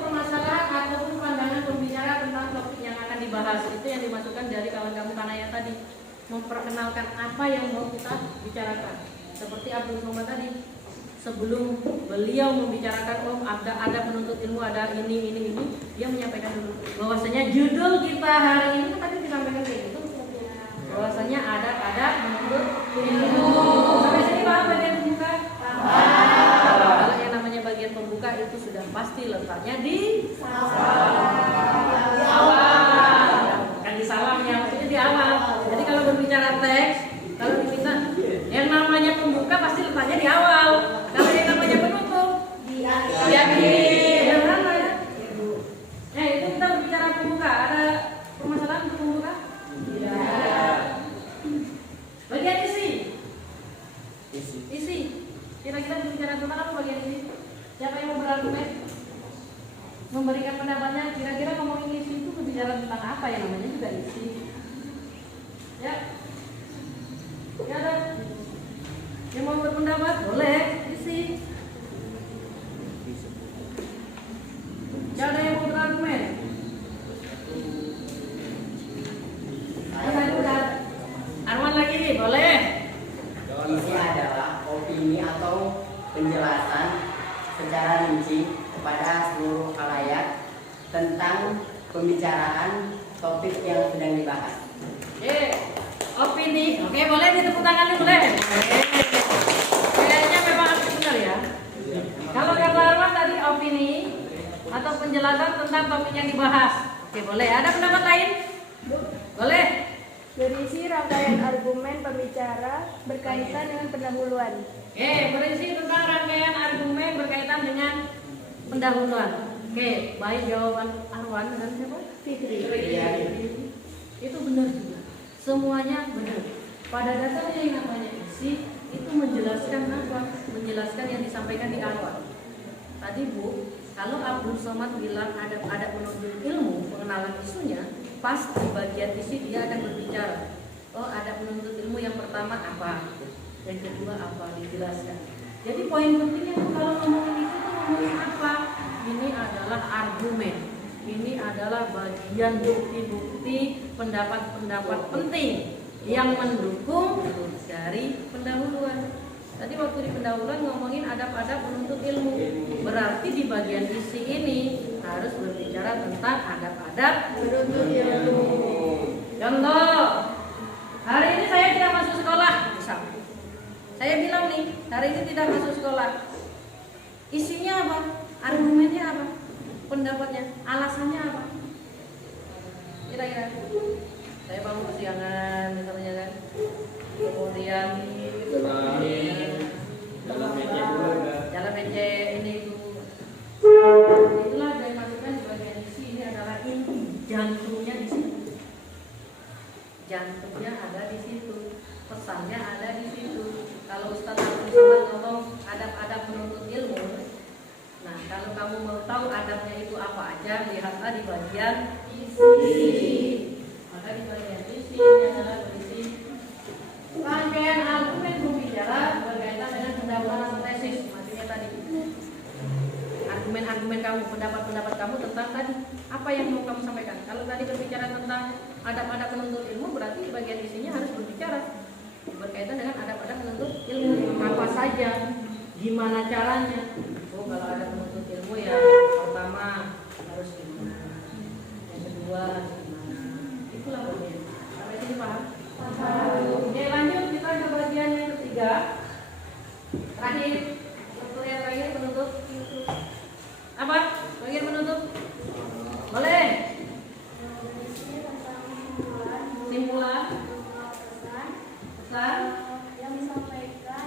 permasalahan ataupun pandangan pembicara tentang topik yang akan dibahas. Itu yang dimasukkan dari kawan kamu Kanaya tadi, memperkenalkan apa yang mau kita bicarakan. Seperti Abdul Somad tadi, sebelum beliau membicarakan ada penuntut ilmu, ada ini, dia menyampaikan dulu bahwasanya judul kita hari ini tadi disampaikan kayak gitu, bahwasanya ada menuntut ilmu. Sampai sini paham bagian pembuka? Kalau yang namanya bagian pembuka itu sudah pasti letaknya di awal, kan di salamnya, maksudnya di awal. Jadi kalau berbicara teks, kalau diminta yang namanya pembuka pasti letaknya di awal. Kalau yang namanya penutup di akhir. Sederhana ya. Itu kita berbicara pembuka. Ada permasalahan untuk pembuka? Tidak. Bagian isi. Kira-kira berbicara tentang apa bagian isi? Siapa yang mau berargumen? Memberikan pendapatnya. Kira-kira ngomongin isi itu berbicara tentang apa yang namanya juga isi? Ya. Ya ada. Yang mau berpendapat boleh isi. Ada yang mau berargumen? Arman lagi boleh. Isi adalah opini atau penjelasan secara rinci kepada seluruh khalayak tentang pembicaraan topik yang sedang dibahas. Opini. Oke, boleh ditepuk tangan dulu boleh. Kayaknya memang harus benar ya. Kalau kata Arman tadi opini atau penjelasan tentang topik yang dibahas. Oke, boleh. Ada pendapat lain? Boleh. Berisi rangkaian argumen pembicara berkaitan dengan pendahuluan. Berisi tentang rangkaian argumen berkaitan dengan pendahuluan. Baik jawaban Arwan dan siapa? Fitri. Itu benar juga. Semuanya benar. Pada dasarnya yang namanya isi itu menjelaskan apa? Menjelaskan yang disampaikan di awal. Tadi Bu, kalau Abdul Somad bilang ada penuntut ilmu pengenalan isunya, pas di bagian isi dia akan berbicara. Ada penuntut ilmu yang pertama apa, yang kedua apa, dijelaskan. Jadi poin pentingnya tuh kalau ngomongin itu tuh ngomongin apa? Ini adalah argumen. Ini adalah bagian bukti-bukti pendapat-pendapat penting yang mendukung dari pendahuluan. Tadi waktu di pendahuluan ngomongin adab-adab penuntut ilmu. Berarti di bagian isi ini harus berbicara tentang adab-adab penuntut ilmu. Contoh, hari ini saya tidak masuk sekolah. Misal, saya bilang nih, hari ini tidak masuk sekolah. Isinya apa? Argumennya apa? Pendapatnya, alasannya apa? Kira-kira saya bangun kesiangan misalnya kan, kemudian jalan meja ini itu, itulah dari masukan di bagian isi. Ini adalah inti, jantungnya di situ, jantungnya ada di situ, pesannya ada di situ. Kalau Ustaz Abdul Somad ngomong adab-adab penuntut ilmu, nah kalau kamu mau tahu adabnya itu apa aja, lihatlah di bagian isi. Maka di bagian isi ini adalah berisi rangkaian argumen pembicara berkaitan dengan pendahuluan tesis. Maksudnya tadi argumen-argumen kamu, pendapat-pendapat kamu tentang tadi apa yang mau kamu sampaikan. Kalau tadi berbicara tentang adab-adab penuntut ilmu, berarti di bagian isinya harus berbicara berkaitan dengan adab-adab penuntut ilmu. Apa saja, gimana caranya. Kalau ada penuntut ilmu yang pertama harus gimana, yang kedua gimana, itulah bagian. Sampai sini paham? Oke, lanjut kita ke bagian yang ketiga. Terakhir, yang terakhir penutup. Apa? Bagian penutup? Boleh. Simpulan. Pesan. Yang disampaikan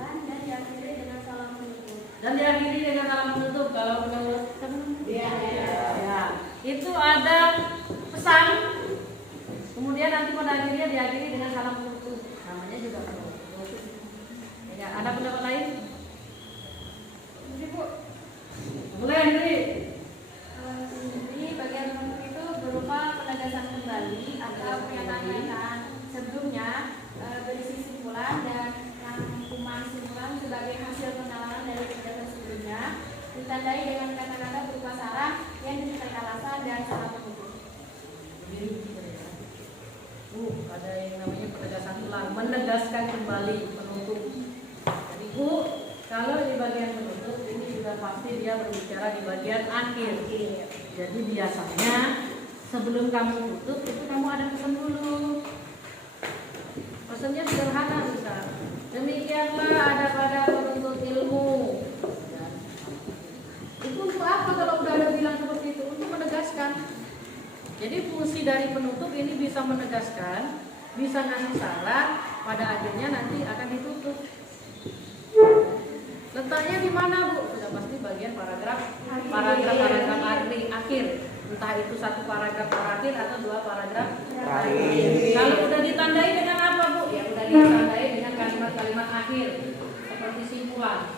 dan diakhiri dengan salam penutup. Dan diakhiri dengan salam penutup. Kalau penutup, Iya. Kemudian nanti pada akhirnya diakhiri dengan salam penutup. Namanya juga penutup. Ya, ada pendapat lain? Ibu, Mulai Andri. Jadi bagian penutup itu berupa penegasan kembali atau pernyataan sebelumnya berisi simpulan dan rangkuman simpulan sebagai hasil pendalaman dari penjelasan sebelumnya, ditandai dengan kata-kata berupa saran yang disertai alasan dan salam penutup. Ada yang namanya penegasan ulang, menegaskan kembali penutup. Jadi Bu, kalau di bagian penutup ini juga pasti dia berbicara di bagian akhir. Jadi biasanya sebelum kamu tutup itu kamu ada pesan dulu. Pesannya sederhana bisa. Demikianlah ada pada penuntut ilmu. Ya. Itu untuk apa kalau udah ada bilang seperti itu? Untuk menegaskan. Jadi fungsi dari penutup ini bisa menegaskan, bisa ngasih saran, pada akhirnya nanti akan ditutup. Letaknya di mana Bu? Sudah pasti bagian paragraf akhir. Entah itu satu paragraf terakhir atau dua paragraf terakhir. Kalau udah ditandai dengan apa Bu? Ya udah ditandai dengan kalimat-kalimat akhir seperti simpulan.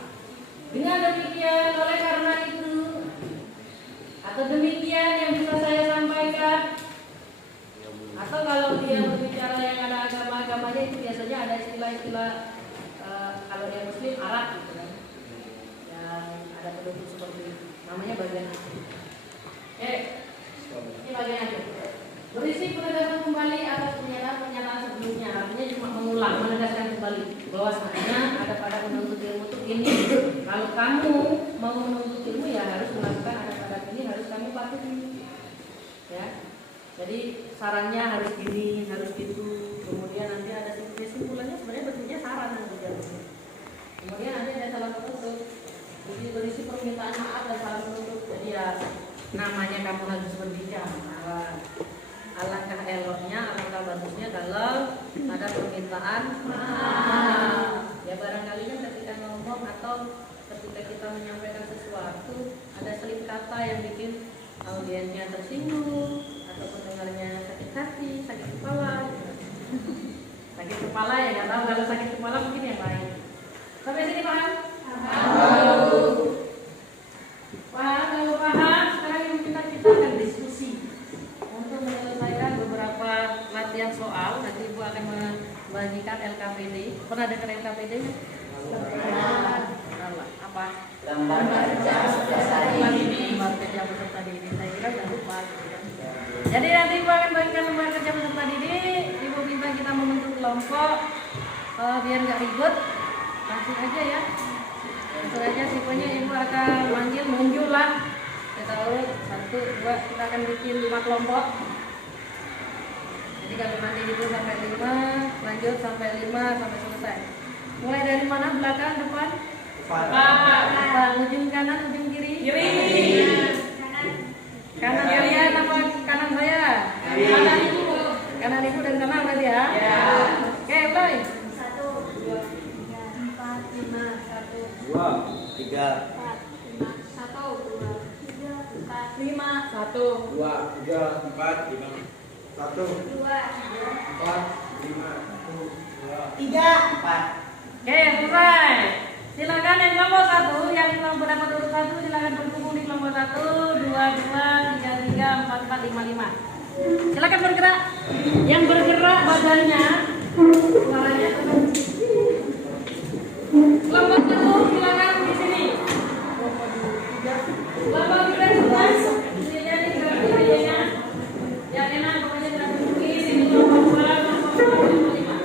Dengan demikian, oleh karena itu, atau demikian yang bisa saya sampaikan. Atau kalau dia berbicara yang ada agama-agamanya itu biasanya ada istilah-istilah kalau dia Muslim Arab gitu kan. Yang ada penutup seperti itu. Namanya bagian akhir. Ini bagian akhir. Berisi penegasan kembali atas pernyataan sebelumnya. Artinya cuma mengulang, menegaskan kembali bahwasanya ada pada penuntut ilmu itu ini. Kalau kamu mau menuntut ilmu ya harus melakukan ada pada ini, harus kamu patuhi. Ya. Jadi sarannya harus gini, harus gitu. Kemudian nanti ada simpulannya sebenarnya bentuknya saran nanti jadinya. Kemudian nanti ada salam penutup. Jadi berisi permintaan maaf dan salam penutup. Jadi ya namanya kamu harus berbicara. Alangkah eloknya, alangkah bagusnya kalau ada permintaan maaf. Ya barangkali kan ketika ngomong atau ketika kita menyampaikan sesuatu ada selip kata yang bikin audiensnya tersinggung atau pendengarnya sakit hati, sakit kepala. Sakit kepala ya nggak tahu, kalau sakit kepala mungkin yang lain. Sampai sini paham? Paham, kalau paham sekarang kita akan diskusi untuk menyelesaikan beberapa latihan soal. Nanti Ibu akan membagikan LKPD. Pernah dengar LKPD? Apa? Lembar kerja peserta didik. Lembar kerja peserta didik. Saya kira jangan lupa. Jadi nanti Ibu akan bagikan lembar kerja peserta didik. Ibu minta kita membentuk kelompok biar nggak ribet. Langsung aja ya. Langsung aja sipanya Ibu akan manggil munggul lah. Kita urut 1, 2, kita akan bikin 5 kelompok. Jadi kalau nanti itu sampai 5, lanjut sampai 5 sampai selesai. Mulai dari mana? Belakang, depan? Depan. Ujung kanan, ujung kiri? Kiri. Kanan kalian apa kanan saya? Kanan Ibu. Kanan Ibu dan kanan berarti ya? Oke, mulai. 1, 2, 3, 4, 5, 1, 2, 3, 4, 5, 1, 2, 3, 4, 5, 1, 2, 3, 4, 5, 1, 2, 4, 5, 1, 2, 3, 4. Oke, selesai. Silakan yang kelompok 1, yang berdapat urut 1 silakan berkumpul di kelompok 1, 2, 2, 3, 3, 4, 4, 5, 5. Silakan bergerak. Yang bergerak badannya, suaranya kelompok 1 silakan di sini. Kelompok 2 sudah sini di gerak-geriknya. Yang enak pokoknya tidak berhenti. Sini kelompok 2, kelompok 4, 5, 5.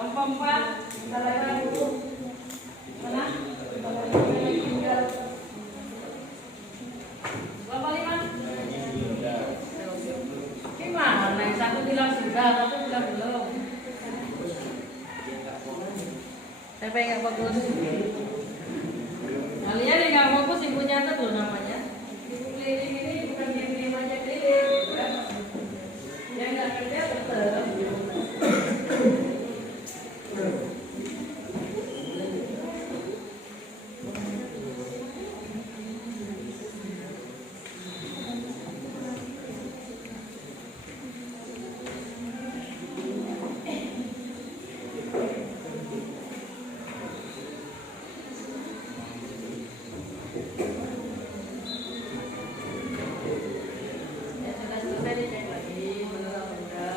Kelompok 4, kita lagi mana? Kelompok 5. Gimana? Yang satu bilang sudah, satu bilang belum. Siapa yang nggak fokus? Kalian yang nggak fokus ibu nyatet loh namanya. Ibu keliling ini bukan diem aja keliling, kan? Yang nggak kerja tetap. Ya sudah selesai dicek lagi, benar apa enggak?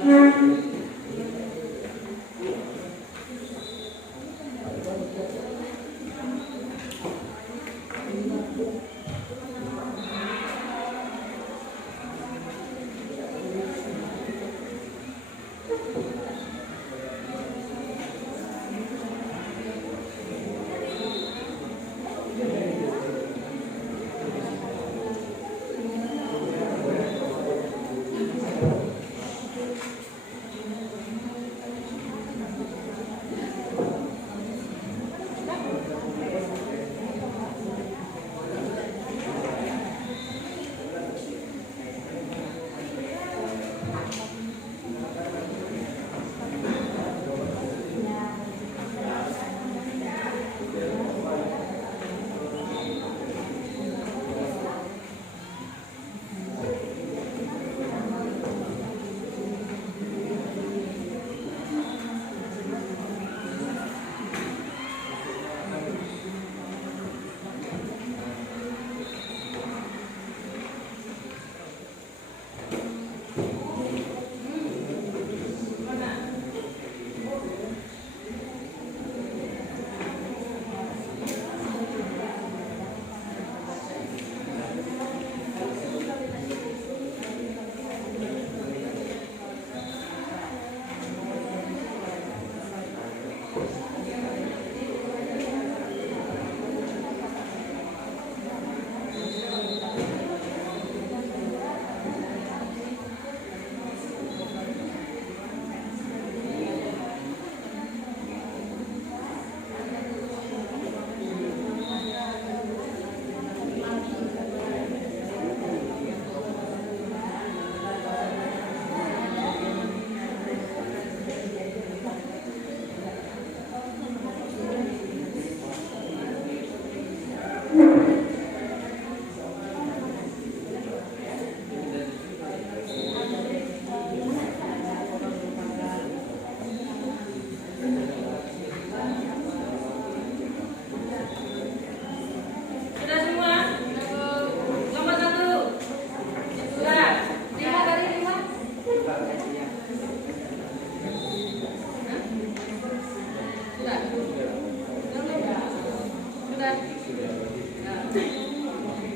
Sudah semua? Nomor 1. Sudah. 5 dari 5? Hah? Sudah. Sudah. Nah.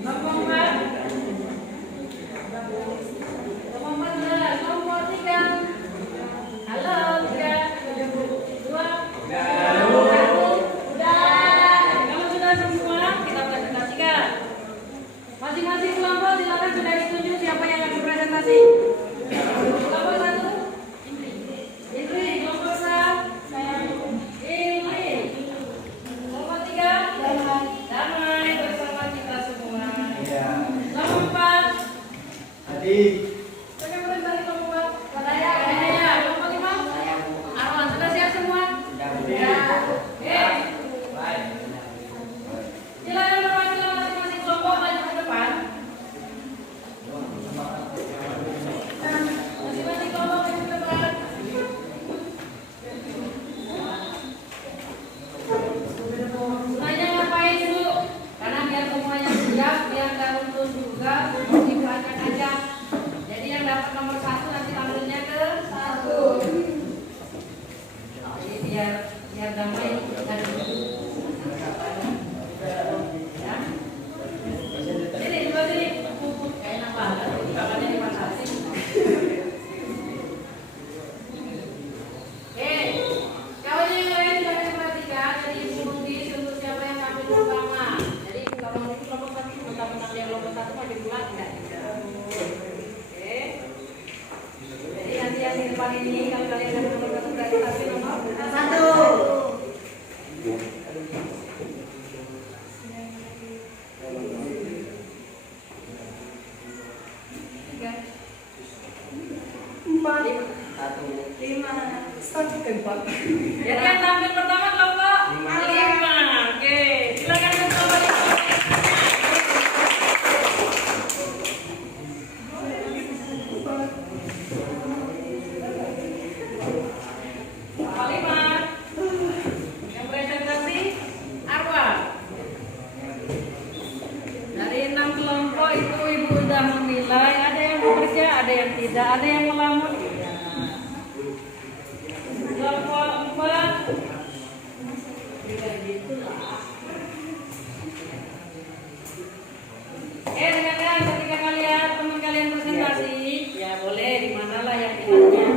Nomor 4. Nomor 4 sudah. Nomor 3. Halo, 3. 2. 1. Kalau sudah semua, kita presentasikan. Masing-masing kelompok silakan sudah ditunjuk siapa yang akan presentasi. Kelompok 1, Indri. Kelompok 2, Indri. Kelompok 3, Damai bersama kita semua. Kelompok 4, Adi. siapa presentasi kelompok 4? Saya. Kelompok 5, Arwan. Sudah siap semua? Sudah. Silakan perwakilan masing-masing kelompok maju ke depan. Masing-masing kelompok maju ke depan. Nanya ngapain dulu? Karena biar semuanya siap, biar nggak runtuh juga, dibuatkan aja. Jadi yang dapat nomor 1 nanti tampilnya ke 1. Jadi biar damai dan ya. Ini juga sini. Kayak enak banget. Bakalnya dimasakin. Oke. Kau tempat. Jadi yang tampil pertama kelompok 5. Oke, silakan ke kelompok 5. Kelompok 5 yang presentasi Arwa. Dari 6 kelompok itu ibu sudah memilih, ada yang bekerja, ada yang tidak, ada yang melamun. Kelompok 4 dengarkan ketika kalian teman kalian presentasi, ya boleh di mana lah yang enaknya.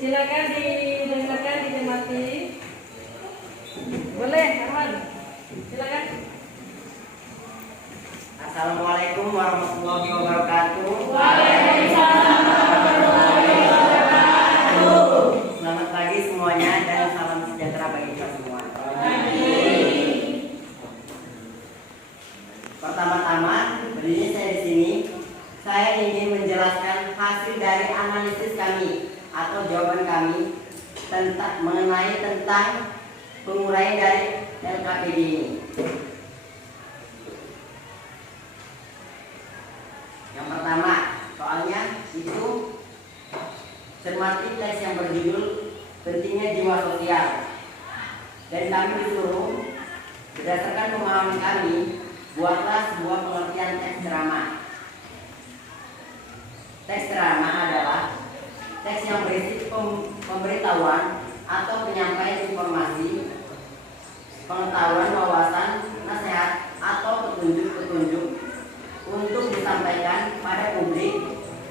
Silakan didengarkan, dicermati. Boleh, Arman. Silakan. Assalamualaikum warahmatullahi wabarakatuh. Waalaikumsalam warahmatullahi wabarakatuh. Selamat pagi semuanya dan salam sejahtera bagi kita semua. Pertama-tama, berdiri saya di sini, saya ingin menjelaskan hasil dari analisis kami atau jawaban kami mengenai tentang penguraian dari LKPD ini. Yang pertama, soalnya itu cermati teks yang berjudul pentingnya jiwa sosial. Dan kami disuruh berdasarkan pemahaman kami, buatlah sebuah pengertian teks ceramah. Teks ceramah adalah teks yang berisi pemberitahuan atau penyampaian informasi, pengetahuan, wawasan, nasihat, atau petunjuk-petunjuk untuk disampaikan pada publik,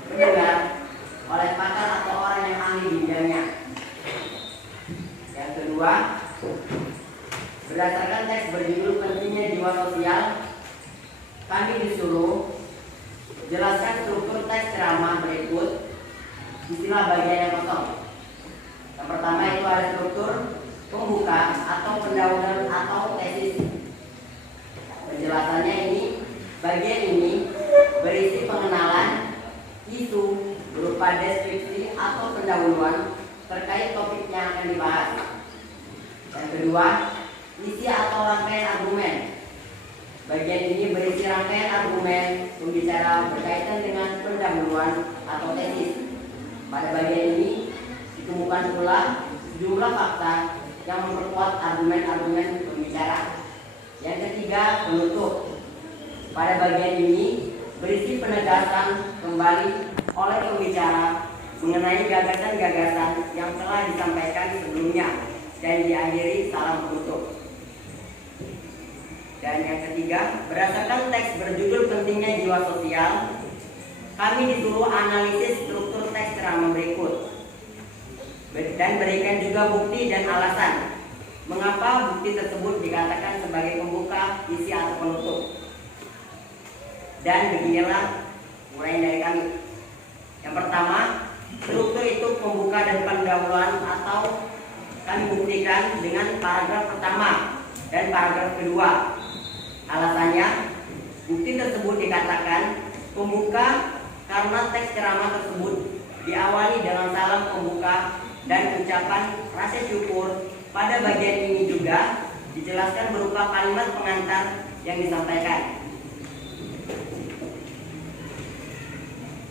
pendengar, oleh pakar atau orang yang ahli di bidangnya. Yang kedua, berdasarkan teks berjudul pentingnya jiwa sosial, kami disuruh jelaskan struktur teks ceramah berikut istilah bagian yang kosong. Yang pertama itu ada struktur pembuka atau pendahuluan atau tesis. Penjelasannya ini, bagian ini berisi pengenalan isu berupa deskripsi atau pendahuluan terkait topik yang akan dibahas. Yang kedua, isi atau rangkaian argumen. Bagian ini berisi rangkaian argumen pembicara berkaitan dengan pendahuluan atau tesis. Pada bagian ini ditemukan pula sejumlah fakta yang memperkuat argumen-argumen pembicara. Yang ketiga, penutup. Pada bagian ini berisi penegasan kembali oleh pembicara mengenai gagasan-gagasan yang telah disampaikan sebelumnya dan diakhiri salam penutup. Dan yang ketiga, berdasarkan teks berjudul pentingnya jiwa sosial, kami disuruh analisis struktur teks ceramah berikut dan berikan juga bukti dan alasan mengapa bukti tersebut dikatakan sebagai pembuka, isi atau penutup. Dan beginilah uraian dari kami. Yang pertama, struktur itu pembuka dan pendahuluan atau kami buktikan dengan paragraf pertama dan paragraf kedua. Alasannya, bukti tersebut dikatakan pembuka karena teks ceramah tersebut diawali dengan salam pembuka dan ucapan rasa syukur. Pada bagian ini juga dijelaskan berupa kalimat pengantar yang disampaikan.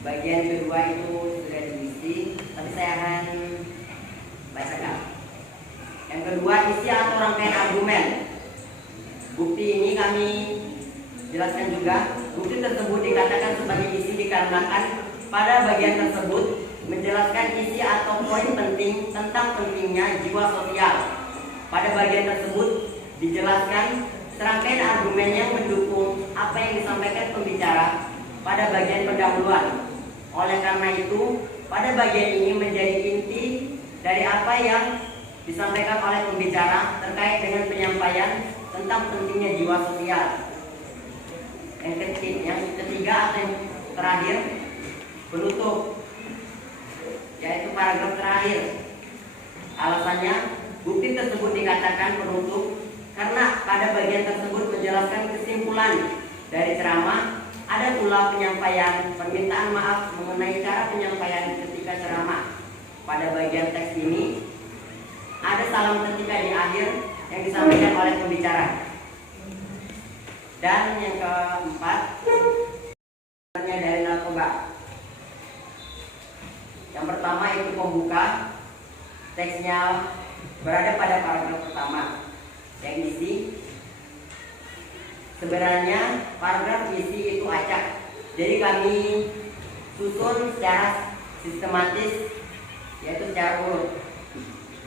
Bagian kedua itu sudah diisi, tapi saya akan bacakan. Yang kedua, isi atau rangkaian argumen. Bukti ini kami jelaskan juga. Bukti tersebut dikatakan sebagai isi dikarenakan pada bagian tersebut menjelaskan isi atau poin penting tentang pentingnya jiwa sosial. Pada bagian tersebut dijelaskan serangkaian argumen yang mendukung apa yang disampaikan pembicara pada bagian pendahuluan. Oleh karena itu, pada bagian ini menjadi inti dari apa yang disampaikan oleh pembicara terkait dengan penyampaian tentang pentingnya jiwa sosial. Yang ketiga atau yang terakhir, penutup, yaitu paragraf terakhir. Alasannya, bukti tersebut dikatakan penutup karena pada bagian tersebut menjelaskan kesimpulan dari ceramah. Ada pula penyampaian permintaan maaf mengenai cara penyampaian ketika ceramah. Pada bagian teks ini ada salam ketika di akhir yang disampaikan oleh pembicara. Dan yang keempat, dari narkoba. Yang pertama itu pembuka, teksnya berada pada paragraf pertama yang isi. Sebenarnya paragraf isi itu acak, jadi kami susun secara sistematis, yaitu secara urut.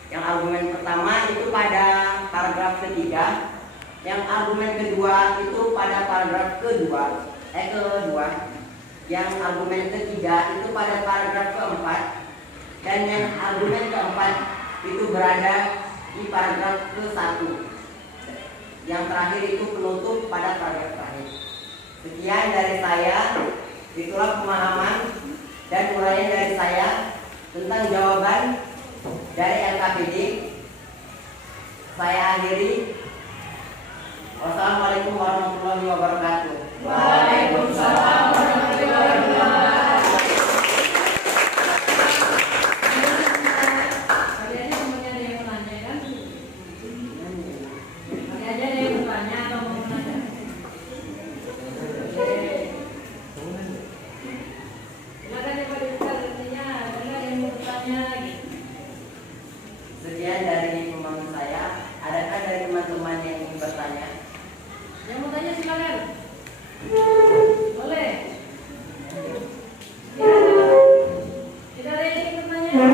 Yang argumen pertama itu pada paragraf ketiga, yang argumen kedua itu pada paragraf kedua, yang argumen ketiga itu pada paragraf keempat, dan yang argumen keempat itu berada di paragraf ke-1. Yang terakhir itu penutup pada paragraf terakhir. Sekian dari saya, itulah pemahaman dan uraian dari saya tentang jawaban dari LKPD. Saya akhiri. Wassalamualaikum warahmatullahi wabarakatuh. Waalaikumsalam warahmatullahi wabarakatuh. Kali aja semuanya ada yang menanya kan? Kali aja ada yang bertanya atau mau menanya. Oke. Silakan ya Pak Direktur, artinya ada yang mau bertanya gitu. Sekian dari pemahaman saya. Adakah dari teman-teman yang ingin bertanya? Yang mau tanya silakan. Boleh. Ya. Tidak ada yang ingin bertanya.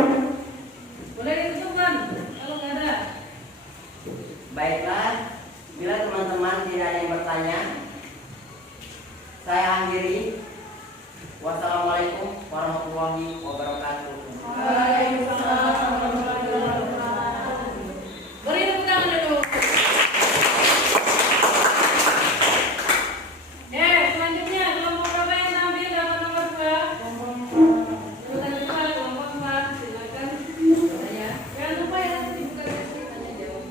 Boleh ditutupkan kalau nggak ada. Baiklah, bila teman-teman tidak ada yang bertanya, saya akhiri. Wassalamualaikum warahmatullahi wabarakatuh. Waalaikumsalam warahmatullahi wabarakatuh. Beri tepuk tangan dulu. Selanjutnya kelompok berapa yang tampil dapat nomor 2? Urutan 2, kelompok 4. Silakan. Saya. Jangan lupa ya nanti dibuka sesi tanya jawab.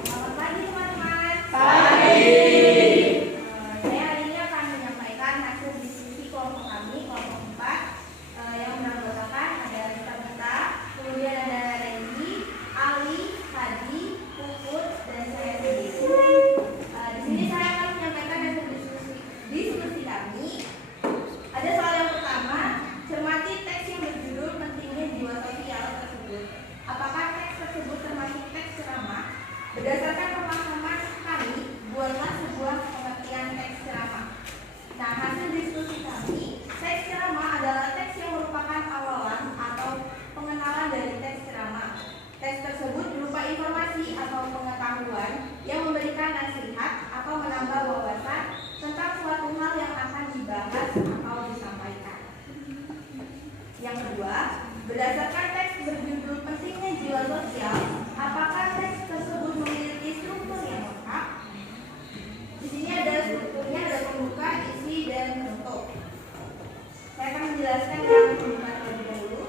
Selamat pagi teman-teman. Saya hari ini akan menyampaikan hasil diskusi kelompok kami, kelompok 4, yang beranggotakan ada Tabita, kemudian ada Rendy, Ali, Hadi, Puput, dan saya sendiri. Di sini saya akan menyampaikan hasil diskusi kami. Ada soal yang pertama, cermati teks yang berjudul pentingnya jiwa sosial tersebut. Apakah teks tersebut termasuk teks ceramah? Berdasarkan pemahaman kami, buatlah sebuah pengertian teks ceramah. Nah, hasil diskusi kami, teks ceramah adalah teks yang merupakan awalan atau pengenalan dari teks ceramah. Teks tersebut berupa informasi atau pengetahuan yang memberikan nasihat atau menambah wawasan tentang suatu hal yang akan dibahas atau disampaikan. Yang kedua, berdasarkan teks berjudul pentingnya jiwa sosial, apakah teks tersebut memiliki struktur yang lengkap? Di sini ada strukturnya, ada pembuka, isi, dan penutup. Saya akan menjelaskan yang pembuka terlebih dahulu.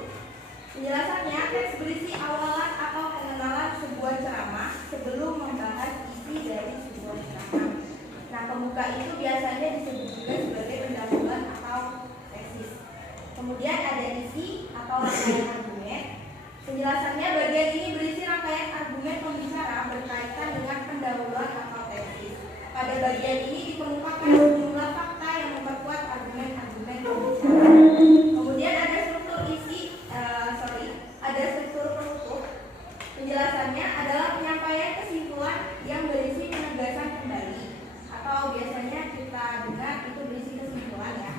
Penjelasannya, teks berisi awalan atau pengenalan sebuah ceramah sebelum membahas isi dari sebuah ceramah. Nah, pembuka itu biasanya disebut juga sebagai pendahuluan atau tesis. Kemudian ada isi atau rangkaian argumen. Penjelasannya, bagian ini berisi rangkaian argumen pembicara berkaitan dengan pendahuluan atau tesis. Pada bagian ini dikemukakan sejumlah fakta yang memperkuat argumen-argumen pembicara. Kemudian ada struktur ada struktur penutup. Penjelasannya adalah penyampaian kesimpulan yang berisi penegasan kembali, atau biasanya kita dengar itu berisi kesimpulan ya.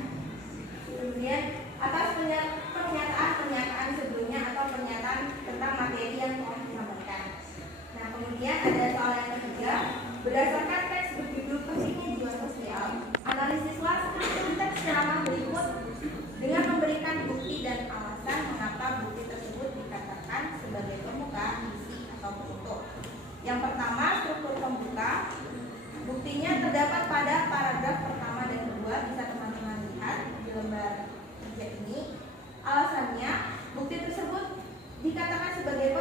Kemudian atas pernyataan sebelumnya atau pernyataan tentang materi yang telah disampaikan. Nah, kemudian ada soal yang ketiga, berdasarkan teks berjudul pentingnya jiwa sosial, analisislah struktur teks ceramah berikut dengan memberikan bukti dan alasan mengapa bukti tersebut dikatakan sebagai pembuka, isi, atau penutup. Yang pertama, struktur pembuka. Buktinya terdapat pada paragraf pertama dan kedua, bisa teman-teman lihat di lembar 3 ini. Alasannya, bukti tersebut dikatakan sebagai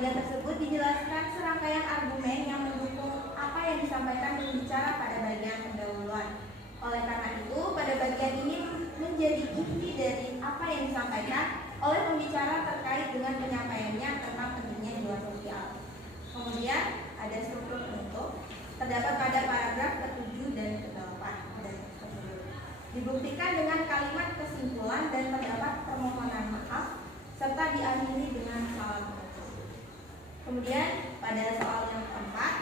bagian tersebut dijelaskan serangkaian argumen yang mendukung apa yang disampaikan pembicara pada bagian pendahuluan. Oleh karena itu, pada bagian ini menjadi inti dari apa yang disampaikan oleh pembicara terkait dengan penyampaiannya tentang pentingnya jiwa sosial. Kemudian ada struktur penutup terdapat pada paragraf ke-7 dan ke-8 dan tersebut. Dibuktikan dengan kalimat kesimpulan dan terdapat permohonan maaf serta diakhiri dengan salam penutup. Kemudian pada soal yang keempat,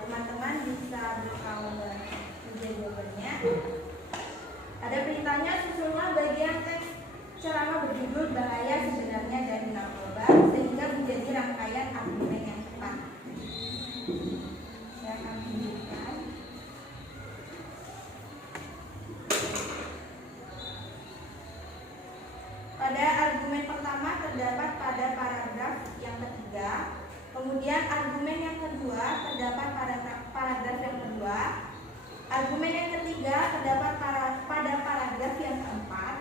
teman-teman bisa berkawan menjadi jawabannya. Ada beritanya susunlah bagian teks ceramah berjudul bahaya sebenarnya dari narkoba sehingga menjadi rangkaian argumen yang tepat. Saya akan tunjukkan. Pada argumen pertama terdapat pada paragraf yang ketiga, kemudian argumen yang kedua terdapat pada paragraf yang kedua, argumen yang ketiga terdapat pada paragraf yang keempat,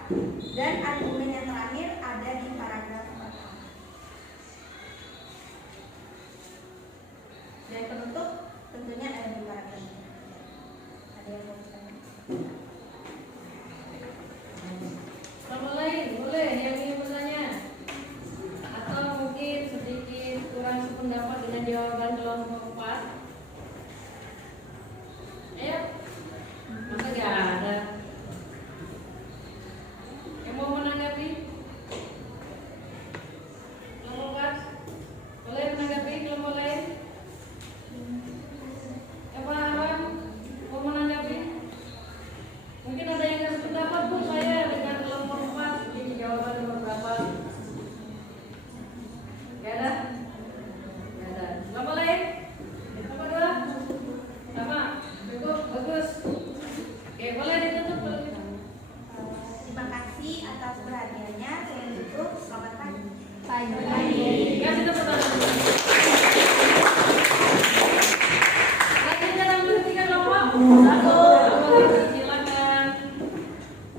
dan argumen yang terakhir ada di paragraf pertama. Dan penutup tentunya ada di paragraf yang ketiga. Ada yang mau bertanya? Boleh yang ingin bertanya atau mungkin sedikit kurang sependapat dengan jawaban kelompok 4. Ayo, masa gak ada yang mau menanggapi? Kelompok 4 boleh menanggapi kelompok lain? Apa Awan mau menanggapi? Mungkin ada yang gak sependapat Bu saya dengan kelompok 4. Ini jawaban nomor berapa? Gak ada? Gak ada. Kelompok lain? Kelompok 2? Sama? Cukup? Bagus? Oke, boleh ditutup kalau gitu. Terima kasih atas perhatiannya. Saya tutup. Selamat pagi. Kasih tepuk tangan. Selanjutnya kami bertiga kelompok. 1, 2, 3, silakan.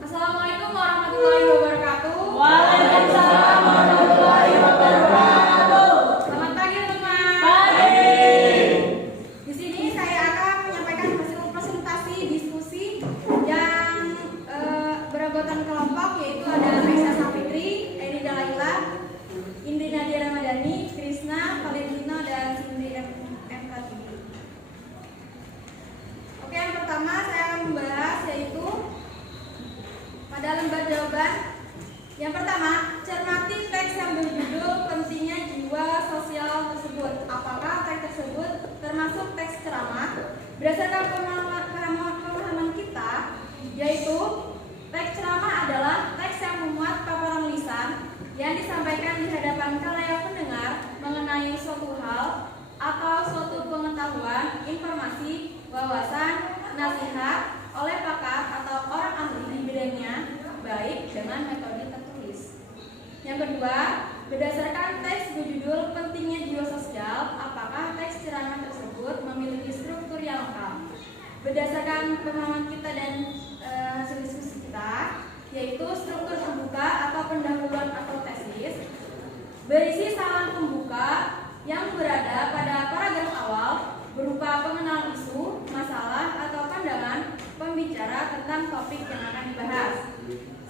Assalamualaikum warahmatullahi wabarakatuh. Waalaikumsalam warahmatullahi wabarakatuh. Selamat pagi teman-teman. Pagi. Di sini saya akan menyampaikan hasil presentasi diskusi yang beranggotakan kelompok, yaitu ada Aisyah Safitri, Eni Dalaila, Indri Nadia Ramadhani, Krisna, Valentino, dan Cindy M. Kartini. Oke, yang pertama saya akan membahas yaitu pada lembar jawaban. Yang pertama, cermati teks yang berjudul pentingnya jiwa sosial tersebut. Apakah teks tersebut termasuk teks ceramah? Berdasarkan pemahaman kita, yaitu teks ceramah adalah teks yang memuat paparan lisan yang disampaikan di hadapan khalayak pendengar mengenai suatu hal atau suatu pengetahuan, informasi, wawasan, nasihat oleh pakar atau orang ahli di bidangnya, baik dengan metode tertulis. Yang kedua, berdasarkan teks berjudul pentingnya jiwa sosial, apakah teks ceramah tersebut memiliki struktur yang lengkap? Berdasarkan pemahaman kita dan hasil diskusi kita, yaitu struktur pembuka atau pendahuluan atau tesis, berisi salam pembuka yang berada pada paragraf awal berupa pengenalan isu, masalah, atau pandangan pembicara tentang topik yang akan dibahas.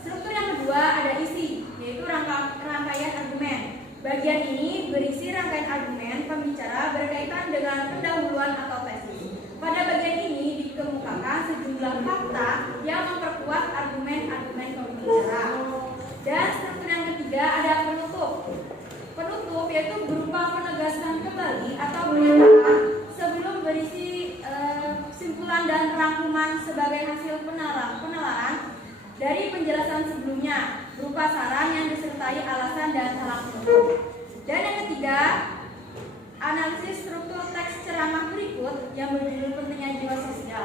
Struktur yang kedua ada isi, yaitu rangkaian argumen. Bagian ini berisi rangkaian argumen pembicara berkaitan dengan pendahuluan atau tesis. Pada bagian ini dikemukakan sejumlah fakta yang memperkuat argumen-argumen pembicara. Dan struktur yang ketiga ada penutup. Penutup yaitu berupa penegasan kembali atau pernyataan sebelum berisi kesimpulan dan rangkuman sebagai hasil penalaran dari penjelasan sebelumnya berupa saran yang disertai alasan dan salah penutup. Dan yang ketiga, analisis struktur teks ceramah berikut yang berjudul pentingnya jiwa sosial.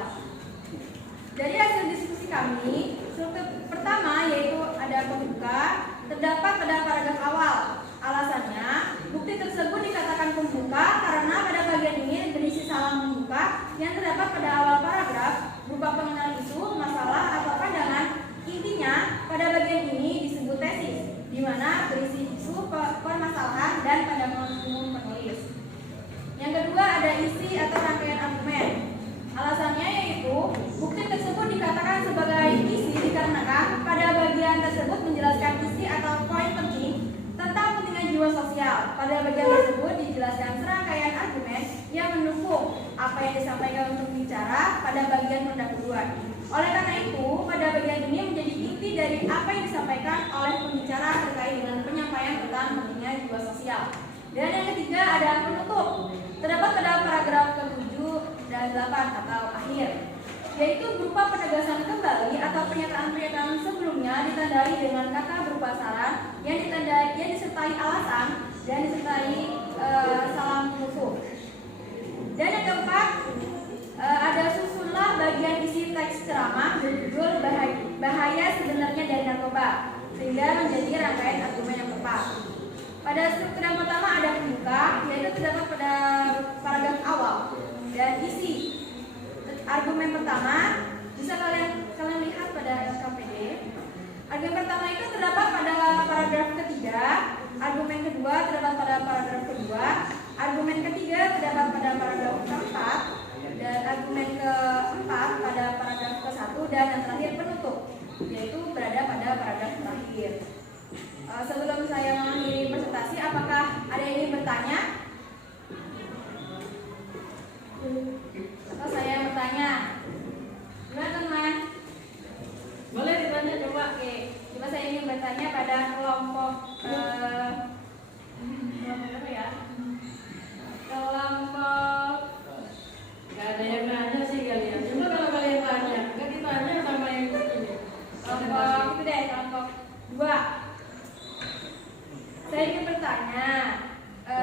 Dari hasil diskusi kami, struktur pertama yaitu ada pembuka, terdapat pada paragraf awal. Alasannya, bukti tersebut dikatakan pembuka karena pada bagian ini berisi salam pembuka yang terdapat pada awal paragraf berupa pengenalan isu, masalah, atau pandangan. Intinya, pada bagian ini disebut tesis, di mana berisi isu, permasalahan, dan pandangan disampaikan untuk bicara pada bagian pendahuluan. Oleh karena itu, pada bagian ini menjadi inti dari apa yang disampaikan oleh pembicara terkait dengan penyampaian tentang pentingnya jiwa sosial. Dan yang ketiga adalah penutup. Terdapat pada paragraf ke-7 dan 8 atau akhir, yaitu berupa penegasan kembali atau pernyataan-pernyataan sebelumnya ditandai dengan kata berupa saran yang disertai alasan dan disertai salam penutup. Dan yang keempat, ada susunlah bagian isi teks ceramah berjudul bahaya sebenarnya dari narkoba, sehingga menjadi rangkaian argumen yang tepat. Pada struktur yang pertama ada pembuka, yaitu terdapat pada paragraf awal dan isi argumen pertama. Bisa kalian lihat pada LKPD. Argumen pertama itu terdapat pada paragraf ketiga, argumen kedua terdapat pada paragraf kedua, argumen ketiga terdapat pada paragraf keempat, dan argumen keempat pada paragraf ke-1, dan yang terakhir penutup, yaitu berada pada paragraf terakhir. Sebelum saya mengakhiri presentasi, apakah ada yang ingin bertanya? Atau saya yang bertanya? Gimana teman? Boleh ditanya coba. Oke, coba saya ingin bertanya pada kelompok apa ya? Kelompok Gak ada yang nanya sih kalian. Cuma kalau kalian tanya, nggak ditanya sama yang ini. kelompok itu deh, kelompok 2. Saya ingin bertanya. Di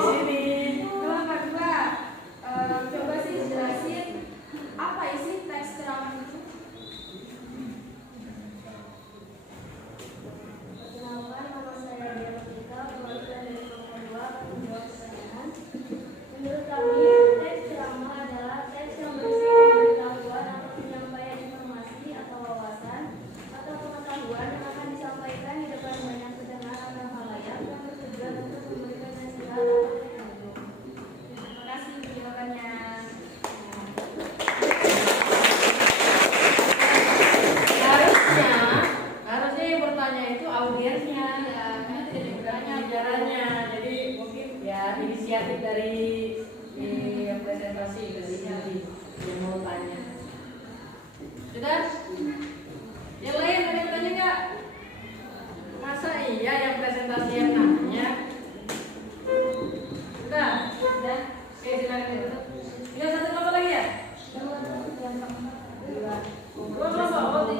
sini. Kelompok 2, coba sih jelasin apa isi teks ceramah itu. Perkenalkan, nama saya Diatika, perwakilan dari kelompok 2 menjawab pertanyaan. Menurut kami, teks ceramah adalah teks yang berisi pemberitahuan atau penyampaian informasi atau wawasan atau pengetahuan yang akan disampaikan di depan banyak pendengar atau khalayak yang bertujuan untuk memberikan nasihat atau petunjuk. Terima kasih jawabannya. Harusnya yang bertanya itu audiensnya, ya, karena tidak bertanya bicaranya. Jadi mungkin ya inisiatif dari yang presentasi dari yang mau tanya. Sudah? Yang lain ada yang tanya nggak? Masa iya yang presentasi yang nanya? Sudah? Sudah? Oke, silakan. Tinggal satu kelompok lagi ya? Dua kelompok, oh 3.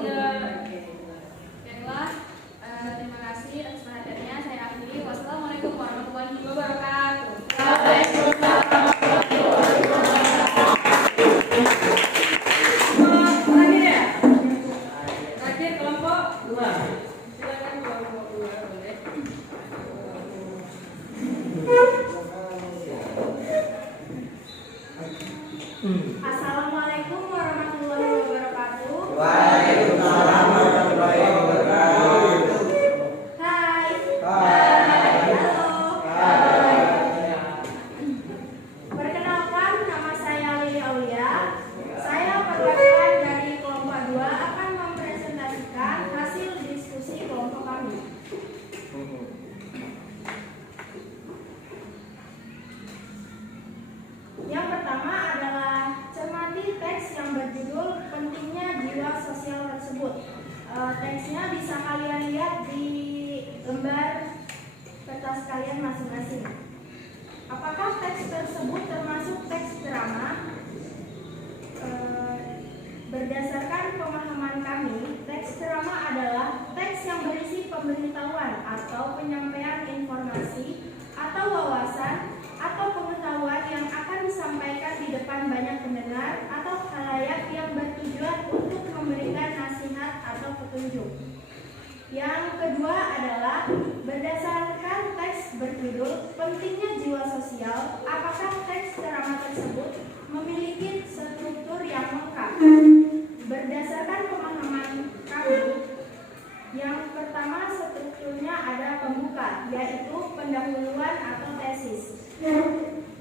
Baiklah, terima kasih atas perhatiannya. Saya akhiri. Wassalamualaikum warahmatullahi wabarakatuh. Terakhir ya? Terakhir kelompok 2. Silakan kelompok 2 boleh. Assalamualaikum warahmatullahi wabarakatuh. Waalaikumsalam warahmatullahi wabarakatuh. Hai. Hai. Halo. Hai. Perkenalkan, nama saya Lili Aulia. Saya perwakilan dari kelompok 2 akan mempresentasikan hasil diskusi kelompok kami. Yang pertama adalah cermati teks yang berjudul pentingnya jiwa sosial tersebut. Teksnya bisa kalian lihat di lembar kertas kalian masing-masing. Apakah teks tersebut termasuk teks ceramah? Berdasarkan pemahaman kami, teks ceramah adalah teks yang berisi pemberitahuan atau penyampaian informasi atau wawasan atau pengetahuan yang akan disampaikan di depan banyak pendengar atau khalayak yang bertujuan untuk memberikan nasihat atau petunjuk. Yang kedua adalah berdasarkan teks berjudul pentingnya jiwa sosial, apakah teks ceramah tersebut memiliki struktur yang lengkap? Berdasarkan pemahaman kami, yang pertama strukturnya ada pembuka, yaitu pendahuluan atau tesis.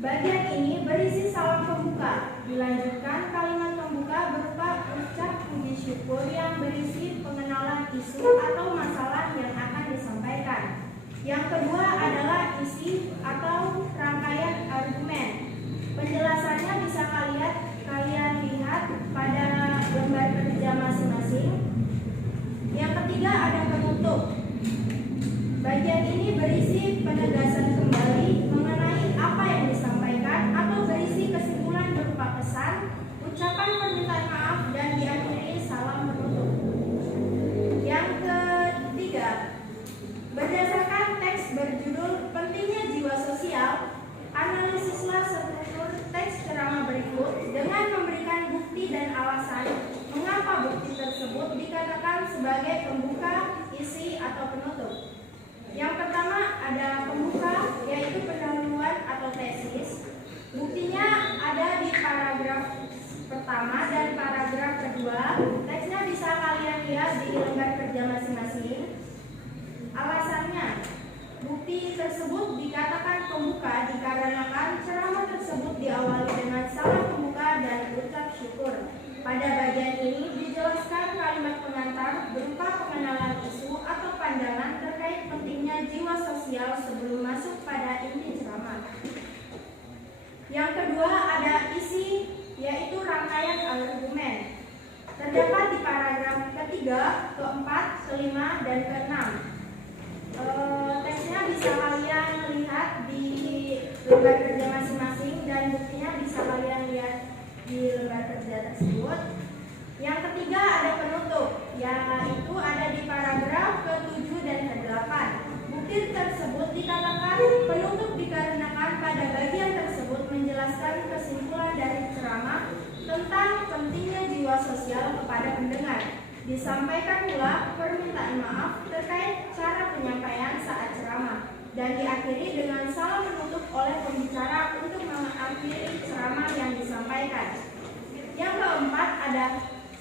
Bagian ini berisi salam pembuka. Dilanjutkan kalimat pembuka berupa ucap puji syukur yang berisi pengenalan isu atau masalah yang akan disampaikan. Yang kedua adalah isi atau rangkaian argumen. Penjelasannya bisa kalian lihat pada lembar kerja masing-masing. Yang ketiga ada penutup. Bagian ini berisi penegasan kembali mengenai apa yang disampaikan atau berisi kesimpulan berupa pesan, ucapan permintaan maaf, dan diakhiri salam penutup. Yang ketiga, berdasarkan teks berjudul Pentingnya Jiwa Sosial, analisislah struktur teks ceramah berikut dengan memberikan bukti dan alasan mengapa bukti tersebut dikatakan sebagai pembuka, isi, atau penutup. Yang pertama ada pembuka, yaitu pendahuluan atau tesis. Buktinya ada di paragraf pertama dan paragraf kedua. Teksnya bisa kalian lihat di lembar kerja masing-masing. Alasannya, bukti tersebut dikatakan pembuka dikarenakan ceramah tersebut diawali dengan salam pembuka dan ucap syukur. Pada bagian ini dijelaskan kalimat pengantar berupa pengenalan isu atau pandangan terkait pentingnya jiwa sosial sebelum masuk pada inti ceramah. Yang kedua ada isi, yaitu rangkaian argumen. Terdapat di paragraf ketiga, keempat, kelima, dan keenam. Teksnya bisa kalian lihat di lembar kerja masing-masing dan buktinya bisa kalian lihat di lembar kerja tersebut. Yang ketiga ada penutup, yaitu ada di paragraf ke-7 dan ke-8. Bukti tersebut dikatakan penutup dikarenakan pada bagian tersebut menjelaskan kesimpulan dari ceramah tentang pentingnya jiwa sosial kepada pendengar. Disampaikan pula permintaan maaf terkait cara penyampaian saat ceramah dan diakhiri dengan salam penutup oleh pembicara untuk mengakhiri ceramah yang disampaikan. Yang keempat ada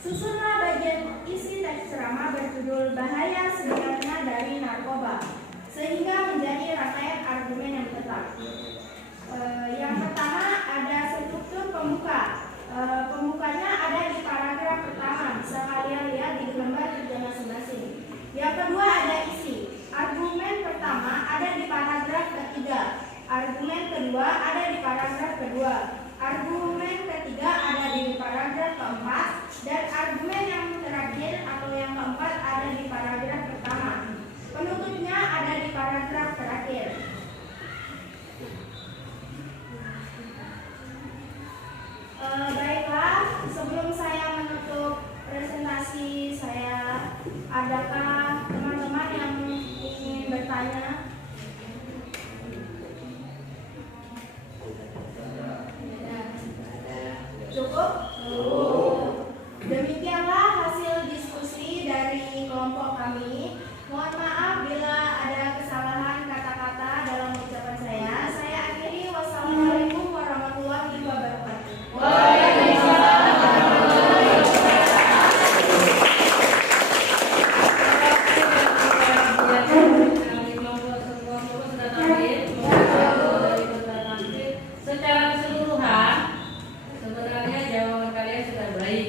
susunlah bagian isi teks ceramah berjudul Bahaya Sebenarnya dari Narkoba sehingga menjadi rangkaian argumen yang tetap. Yang pertama ada struktur pembuka. Pembukanya ada di paragraf pertama, bisa kalian lihat di lembar kerja masing-masing. Yang kedua ada isi. Argumen pertama ada di paragraf ketiga. Argumen kedua ada di paragraf kedua. Argumen ketiga ada di paragraf keempat. Dan argumen yang terakhir atau yang keempat ada di paragraf pertama. Penutupnya ada di paragraf terakhir. Baiklah, sebelum saya menutup presentasi saya, adakah teman-teman yang ingin bertanya? Cukup? Demikianlah hasil diskusi dari kelompok kami. Mohon maaf bila ada kesalahan kata-kata dalam ucapan saya. Saya akhiri. Wassalamualaikum warahmatullahi wabarakatuh. Waalaikumsalam warahmatullahi wabarakatuh. Secara keseluruhan sebenarnya jawaban kalian sudah baik.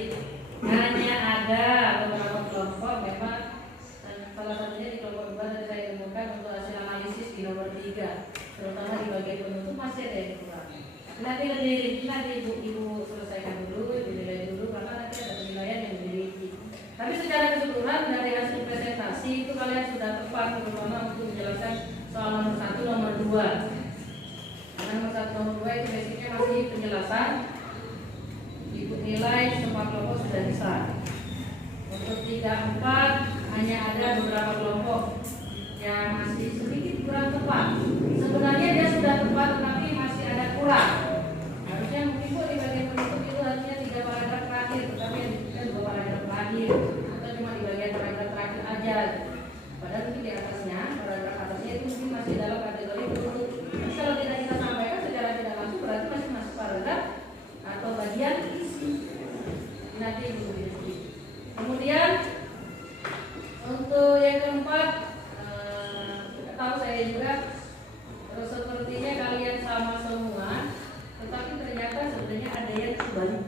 Hanya ada beberapa kelompok memang salah satunya di kelompok 2 tadi saya temukan untuk hasil analisis di nomor 3, terutama di bagian penutup masih ada yang kurang. Nanti lebih rinci nanti ibu selesaikan dulu, dinilai dulu karena nanti ada penilaian yang lebih rinci. Tapi secara keseluruhan dari hasil presentasi itu kalian sudah tepat, terutama untuk menjelaskan soal nomor 1, nomor 2. Karena nomor 1, nomor 2 itu basicnya masih penjelasan. Ibu nilai semua kelompok sudah bisa. Untuk 3, 4 hanya ada beberapa kelompok yang masih sedikit kurang tepat. Sebenarnya dia sudah tepat tetapi masih ada kurang. Harusnya mungkin Bu di bagian penutup itu harusnya 3 paragraf terakhir, tetapi yang 2 paragraf terakhir atau cuma di bagian paragraf terakhir aja. Padahal mungkin di atasnya, paragraf atasnya itu mungkin masih dalam kategori penutup. Tapi kalau tidak kita sampaikan secara tidak langsung berarti masih masuk paragraf atau bagian isi. Nanti Ibu direview. Kemudian untuk yang keempat, tahu saya juga sepertinya kalian sama semua, tetapi ternyata sebenarnya ada yang kebalik.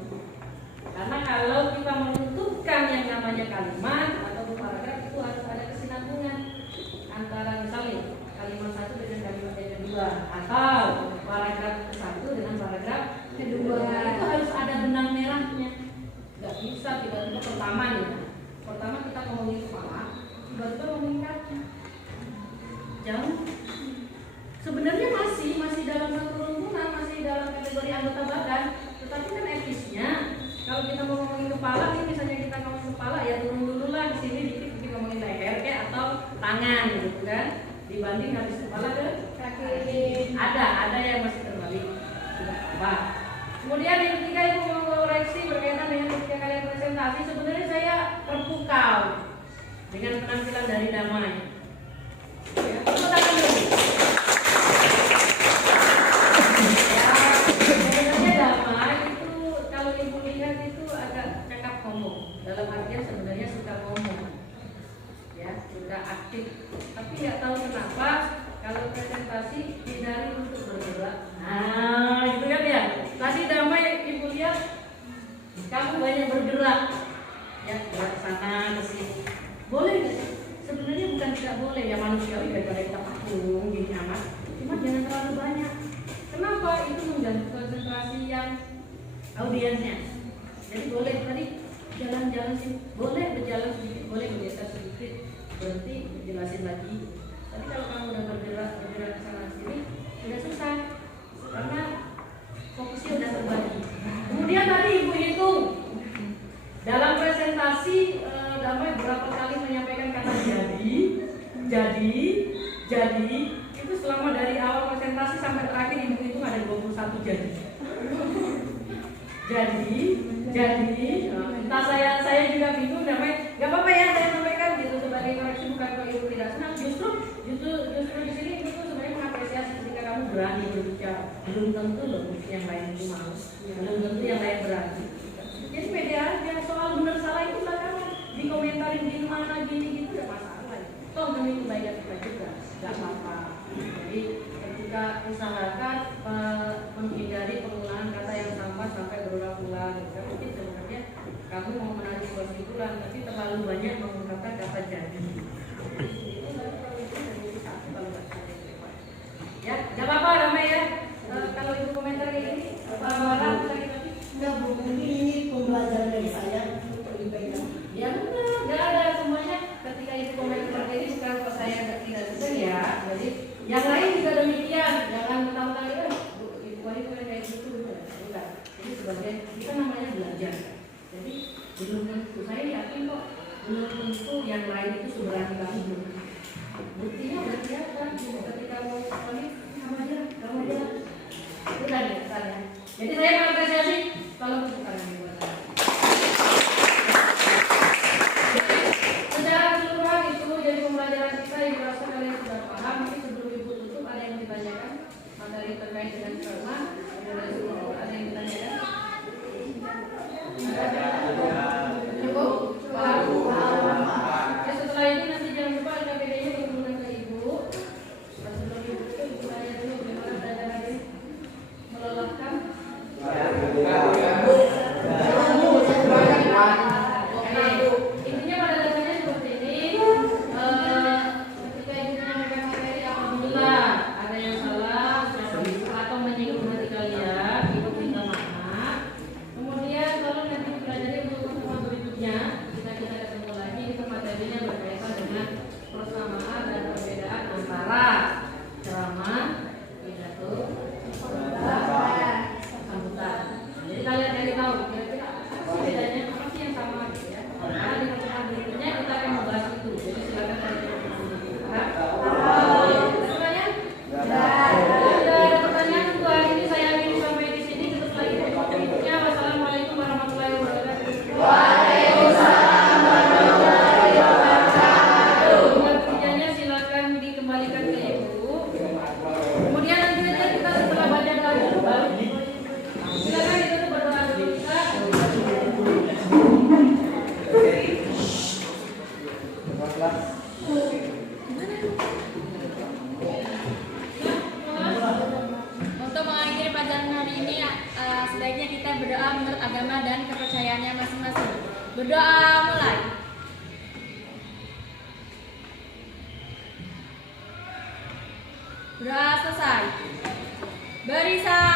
Karena kalau kita menentukan yang namanya kalimat atau paragraf itu harus ada kesinambungan antara misalnya kalimat 1 dengan kalimat yang kedua atau paragraf ke-1 dengan paragraf pertama nih, pertama kita ngomongin kepala, tiba-tiba ngomongin kaki. Jauh. Sebenarnya masih dalam satu runtunan, masih dalam kategori anggota badan, tetapi kan etisnya kalau kita mau ngomongin kepala nih, misalnya kita ngomongin kepala ya turun dulu lah di sini dikit kita ngomongin leher kayak atau tangan gitu kan, dibanding habis kepala ke kaki. Ada yang masih terbalik. Tidak apa. Kemudian yang ketiga itu mengoreksi berkaitan dengan ketika kalian presentasi, sebenarnya saya terpukau dengan penampilan dari Damai. Ya, tepuk tangan dulu. Ya, sebenarnya Damai itu kalau ibu lihat itu agak cakap ngomong. Dalam artian sebenarnya suka ngomong, ya suka aktif. Tapi nggak tahu kenapa kalau presentasi hindari untuk bergerak. Nah, itu kan ya. Tadi Damai ibu lihat kamu banyak bergerak, ya gerak sana ke sini. Boleh nggak sih? Sebenarnya bukan tidak boleh ya, manusiawi daripada kita patung gini amat. Cuma jangan terlalu banyak. Kenapa? Itu mengganggu konsentrasi yang audiensnya. Jadi boleh tadi jalan-jalan sih, boleh berjalan sedikit, boleh bergeser sedikit, berhenti jelasin lagi. Tapi kalau kamu udah bergerak ke sana sini, sudah selesai karena fokusnya udah terbagi. Kemudian tadi ibu hitung dalam presentasi Damai berapa kali menyampaikan kata jadi itu selama dari awal presentasi sampai terakhir ibu hitung ada 21 jadi. Jadi entah saya juga bingung Damai, nggak apa-apa ya saya sampaikan gitu sebagai koreksi, bukan kalau ibu tidak senang, justru di sini ibu tuh sebenarnya mengapresiasi ketika kamu berani berbicara. Belum tentu loh yang lain itu mau, belum tentu yang lain berani. Jadi pede aja, soal benar salah itu belakangan dikomentarin di mana gini gitu udah masalah. Toh demi kebaikan kita juga, nggak apa-apa. Jadi ketika usahakan menghindari pengulangan kata yang sama sampai berulang-ulang. Mungkin sebenarnya kamu mau menarik kesimpulan, tapi terlalu banyak mengungkapkan kata jadi. Ya, nggak apa-apa Damai ya. Kalau ibu komentar kayak gini, marah lagi. Enggak Bu, mungkin ini pembelajaran dari saya untuk lebih baik lagi. Ya benar, nggak ada semuanya. Ketika ibu komentar kayak ini, sekarang pas saya tidak bisa ya. Jadi yang lain juga demikian. Jangan mentang-mentang itu, ibu kayak gitu, bukan. Jadi sebagai kita namanya belajar. Jadi belum tentu, saya yakin kok belum tentu yang lain itu seberani kamu belum. Buktinya udah kelihatan ketika mau kali kamu aja. Udah deh saya. Jadi saya mengapresiasi kalau bukan buat saya. Secara keseluruhan itu jadi pembelajaran kita yang merasa kalian sudah paham. Mungkin sebelum ibu tutup ada yang ditanyakan materi terkait dengan firman, ada yang ditanyakan. Cukup? Paham? Ya, setelah ini nanti jangan lupa LKPD-nya dihubungkan ke ibu. Sebelum ibu tutup, ibu tanya dulu bagaimana belajar hari ini. Melelahkan? Intinya pada dasarnya seperti ini. Ketika ibu menyampaikan materi, alhamdulillah ada yang salah atau menyinggung hati kalian, ibu minta maaf. Kemudian kalau nanti pelajari untuk pertemuan berikutnya, kita ketemu lagi. Itu materinya berkaitan dengan persamaan dan perbedaan antara ceramah, pidato, sambutan. Jadi kalian cari tahu kira-kira apa sih bedanya, apa sih yang sama gitu ya. Karena di pertemuan berikutnya kita akan membahas itu. Jadi silakan cari tahu. Ada pertanyaan? Tidak ada pertanyaan untuk hari ini. Saya akhiri sampai di sini. Tutup lagi pertemuan berikutnya. Wassalamualaikum warahmatullahi wabarakatuh. Waalaikumsalam warahmatullahi wabarakatuh. Buat kerjanya silakan dikembalikan ke ibu. Kemudian nanti aja kita setelah baca doa dulu baru silakan ditutup berdoa dulu kita. Untuk mengakhiri pelajaran hari ini, sebaiknya kita berdoa menurut agama dan kepercayaannya masing-masing. Berdoa mulai. Berdoa selesai. Beri salam.